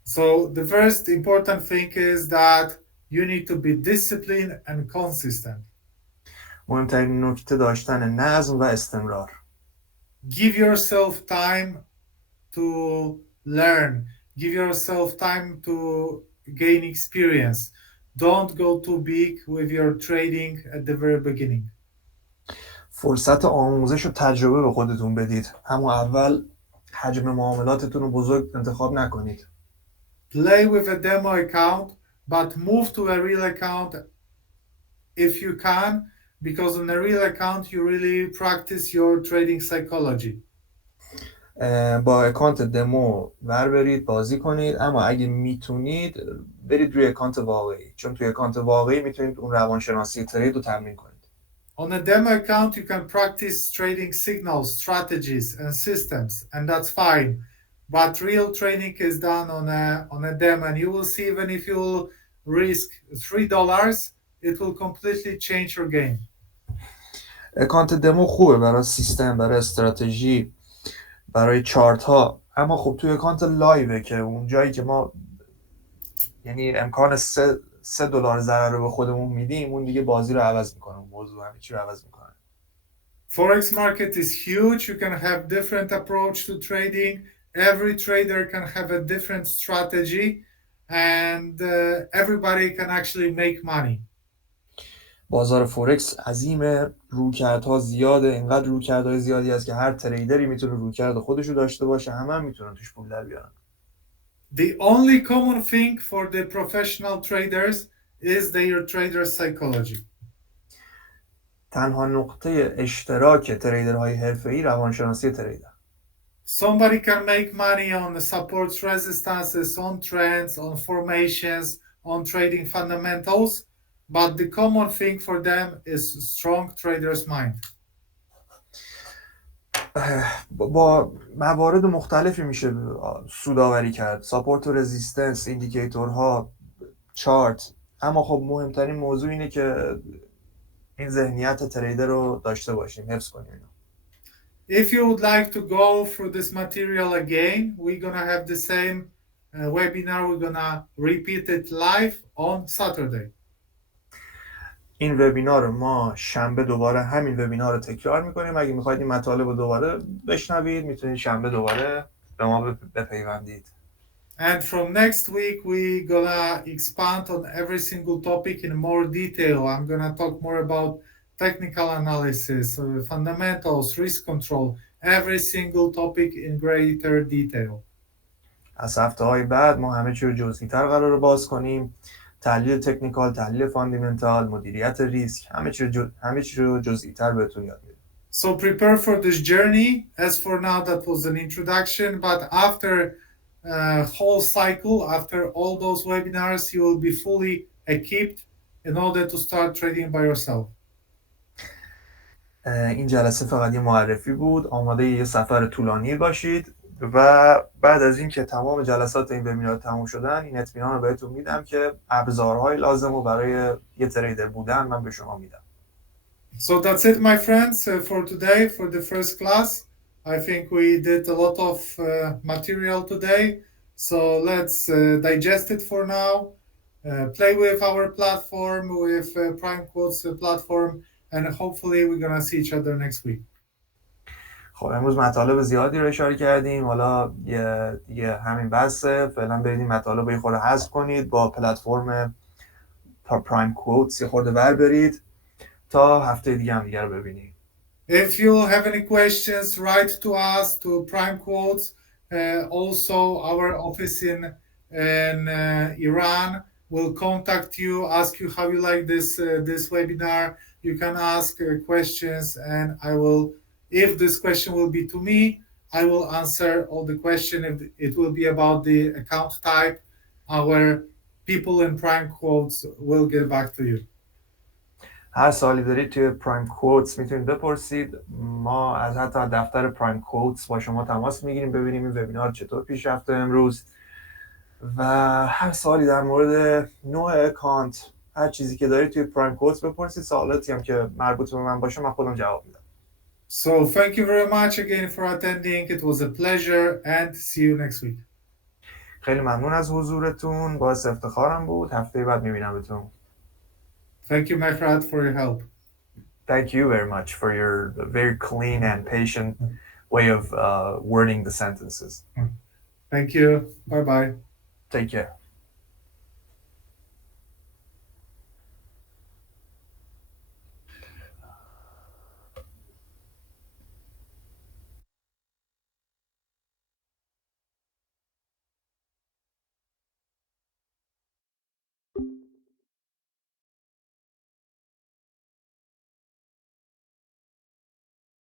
So the first important thing is that you need to be disciplined and consistent. مهمترین نکته داشتن نظم و استمرار. Give yourself time to learn. Give yourself time to gain experience. Don't go too big with your trading at the very beginning. فرصت آموزش و تجربه به خودتون بدید. اما اول حجم معاملاتتون رو بزرگ انتخاب نکنید. Play with a demo account, but move to a real account if you can, because on a real account you really practice your trading psychology. با اکانت دمو برید بازی کنید، اما اگه میتونید برید روی اکانت واقعی، چون توی اکانت واقعی میتونید اون روانشناسی ترید رو تمرین کنید. On a demo account you can practice trading signals, strategies and systems, and that's fine. But real training is done on a demo, and you will see even if you will risk $3, it will completely change your game. اکانت دمو خوبه برای سیستم، برای استراتژی، برای چارت ها، اما خب توی اکانت لایوه که اون جایی که ما یعنی امکان $3 ضرر رو به خودمون میدیم، اون دیگه بازی رو عوض میکنه، موضوع همه چی رو عوض میکنه. Forex market is huge. You can have different approach to trading. Every trader can have a different strategy, and everybody can actually make money. بازار فورکس عظیمه، رویکردها زیاده، اینقدر رویکردهای زیادی هست که هر تریدری میتونه رویکرد خودش رو داشته باشه، همه هم میتونن توش پول در بیارن. The only common thing for the professional traders is their trader psychology. تنها نقطه اشتراک تریدرهای حرفه‌ای روانشناسی تریدر. Somebody can make money on the supports, resistances, on trends, on formations, on trading fundamentals, but the common thing for them is strong trader's mind. با موارد مختلفی میشه سوداوری کرد، ساپورت و رزیستنس، ایندیکیتورها، چارت، اما خب مهمترین موضوع اینه که این ذهنیت تریدر رو داشته باشیم، حفظ کنیم اینو. If you would like to go through this material again, we're gonna have the same webinar. We're gonna repeat it live on Saturday. این وبینار رو ما شنبه دوباره همین وبینار رو تکرار میکنیم. اگه میخواید این مطالب رو دوباره بشنوید میتونید شنبه دوباره به ما بپیوندید. And from next week, we're gonna expand on every single topic in more detail. I'm gonna talk more about technical analysis, fundamentals, risk control, every single topic in greater detail. از هفته‌های بعد ما همه چی رو جزئی‌تر قراره باز کنیم. تحلیل تکنیکال، تحلیل فاندامنتال، مدیریت ریسک، همه چی رو جزئی‌تر بهتون یاد میدیم. So prepare for this journey. As for now, that was an introduction, but after whole cycle, after all those webinars, you will be fully equipped in order to start trading by yourself. این جلسه فقط یه معرفی بود. آماده یه سفر طولانی باشید و بعد از اینکه تمام جلسات این وبینار تموم شدن، این اطمینان رو بهتون میدم که ابزارهای لازم رو برای یه تریدر بودن من به شما میدم. So that's it, my friends, for today, for the first class. I think we did a lot of material today. So let's digest it for now. Play with our platform, with Prime Quotes platform, and hopefully we're going to see each other next week. خب امروز مطالب زیادی رو اشاره کردیم. حالا یه همین بسه. فعلا برید این مطالب رو یه خورده حذف کنید، با پلتفرم پرایم کوتس یه خورده ور برید تا هفته دیگه هم دیگه رو ببینیم. If you have any questions, write to us, to Prime Quotes. Also, our office in Iran will contact you, ask you how you like this webinar. You can ask questions, and I will, if this question will be to me, I will answer all the question. If it will be about the account type, our people in Prime Quotes will get back to you. هر سوالی دارید توی پرایم کوتس میتونید بپرسید. ما از حتی دفتر پرایم کوتس با شما تماس میگیریم ببینیم این وبینار چطور پیش رفته امروز، و هر سوالی در مورد نوع اکانت، هر چیزی که دارید توی پرایم کوتس بپرسید. سوالاتی هم که مربوط به من باشه من خودم جواب میدم. So thank you very much again for attending. It was a pleasure, and see you next week. خیلی ممنون از حضورتون، باعث افتخارم بود. هفته بعد میبینمتون. Thank you, my friend, for your help. Thank you very much for your very clean and patient way of wording the sentences. Thank you. Bye-bye. Take care.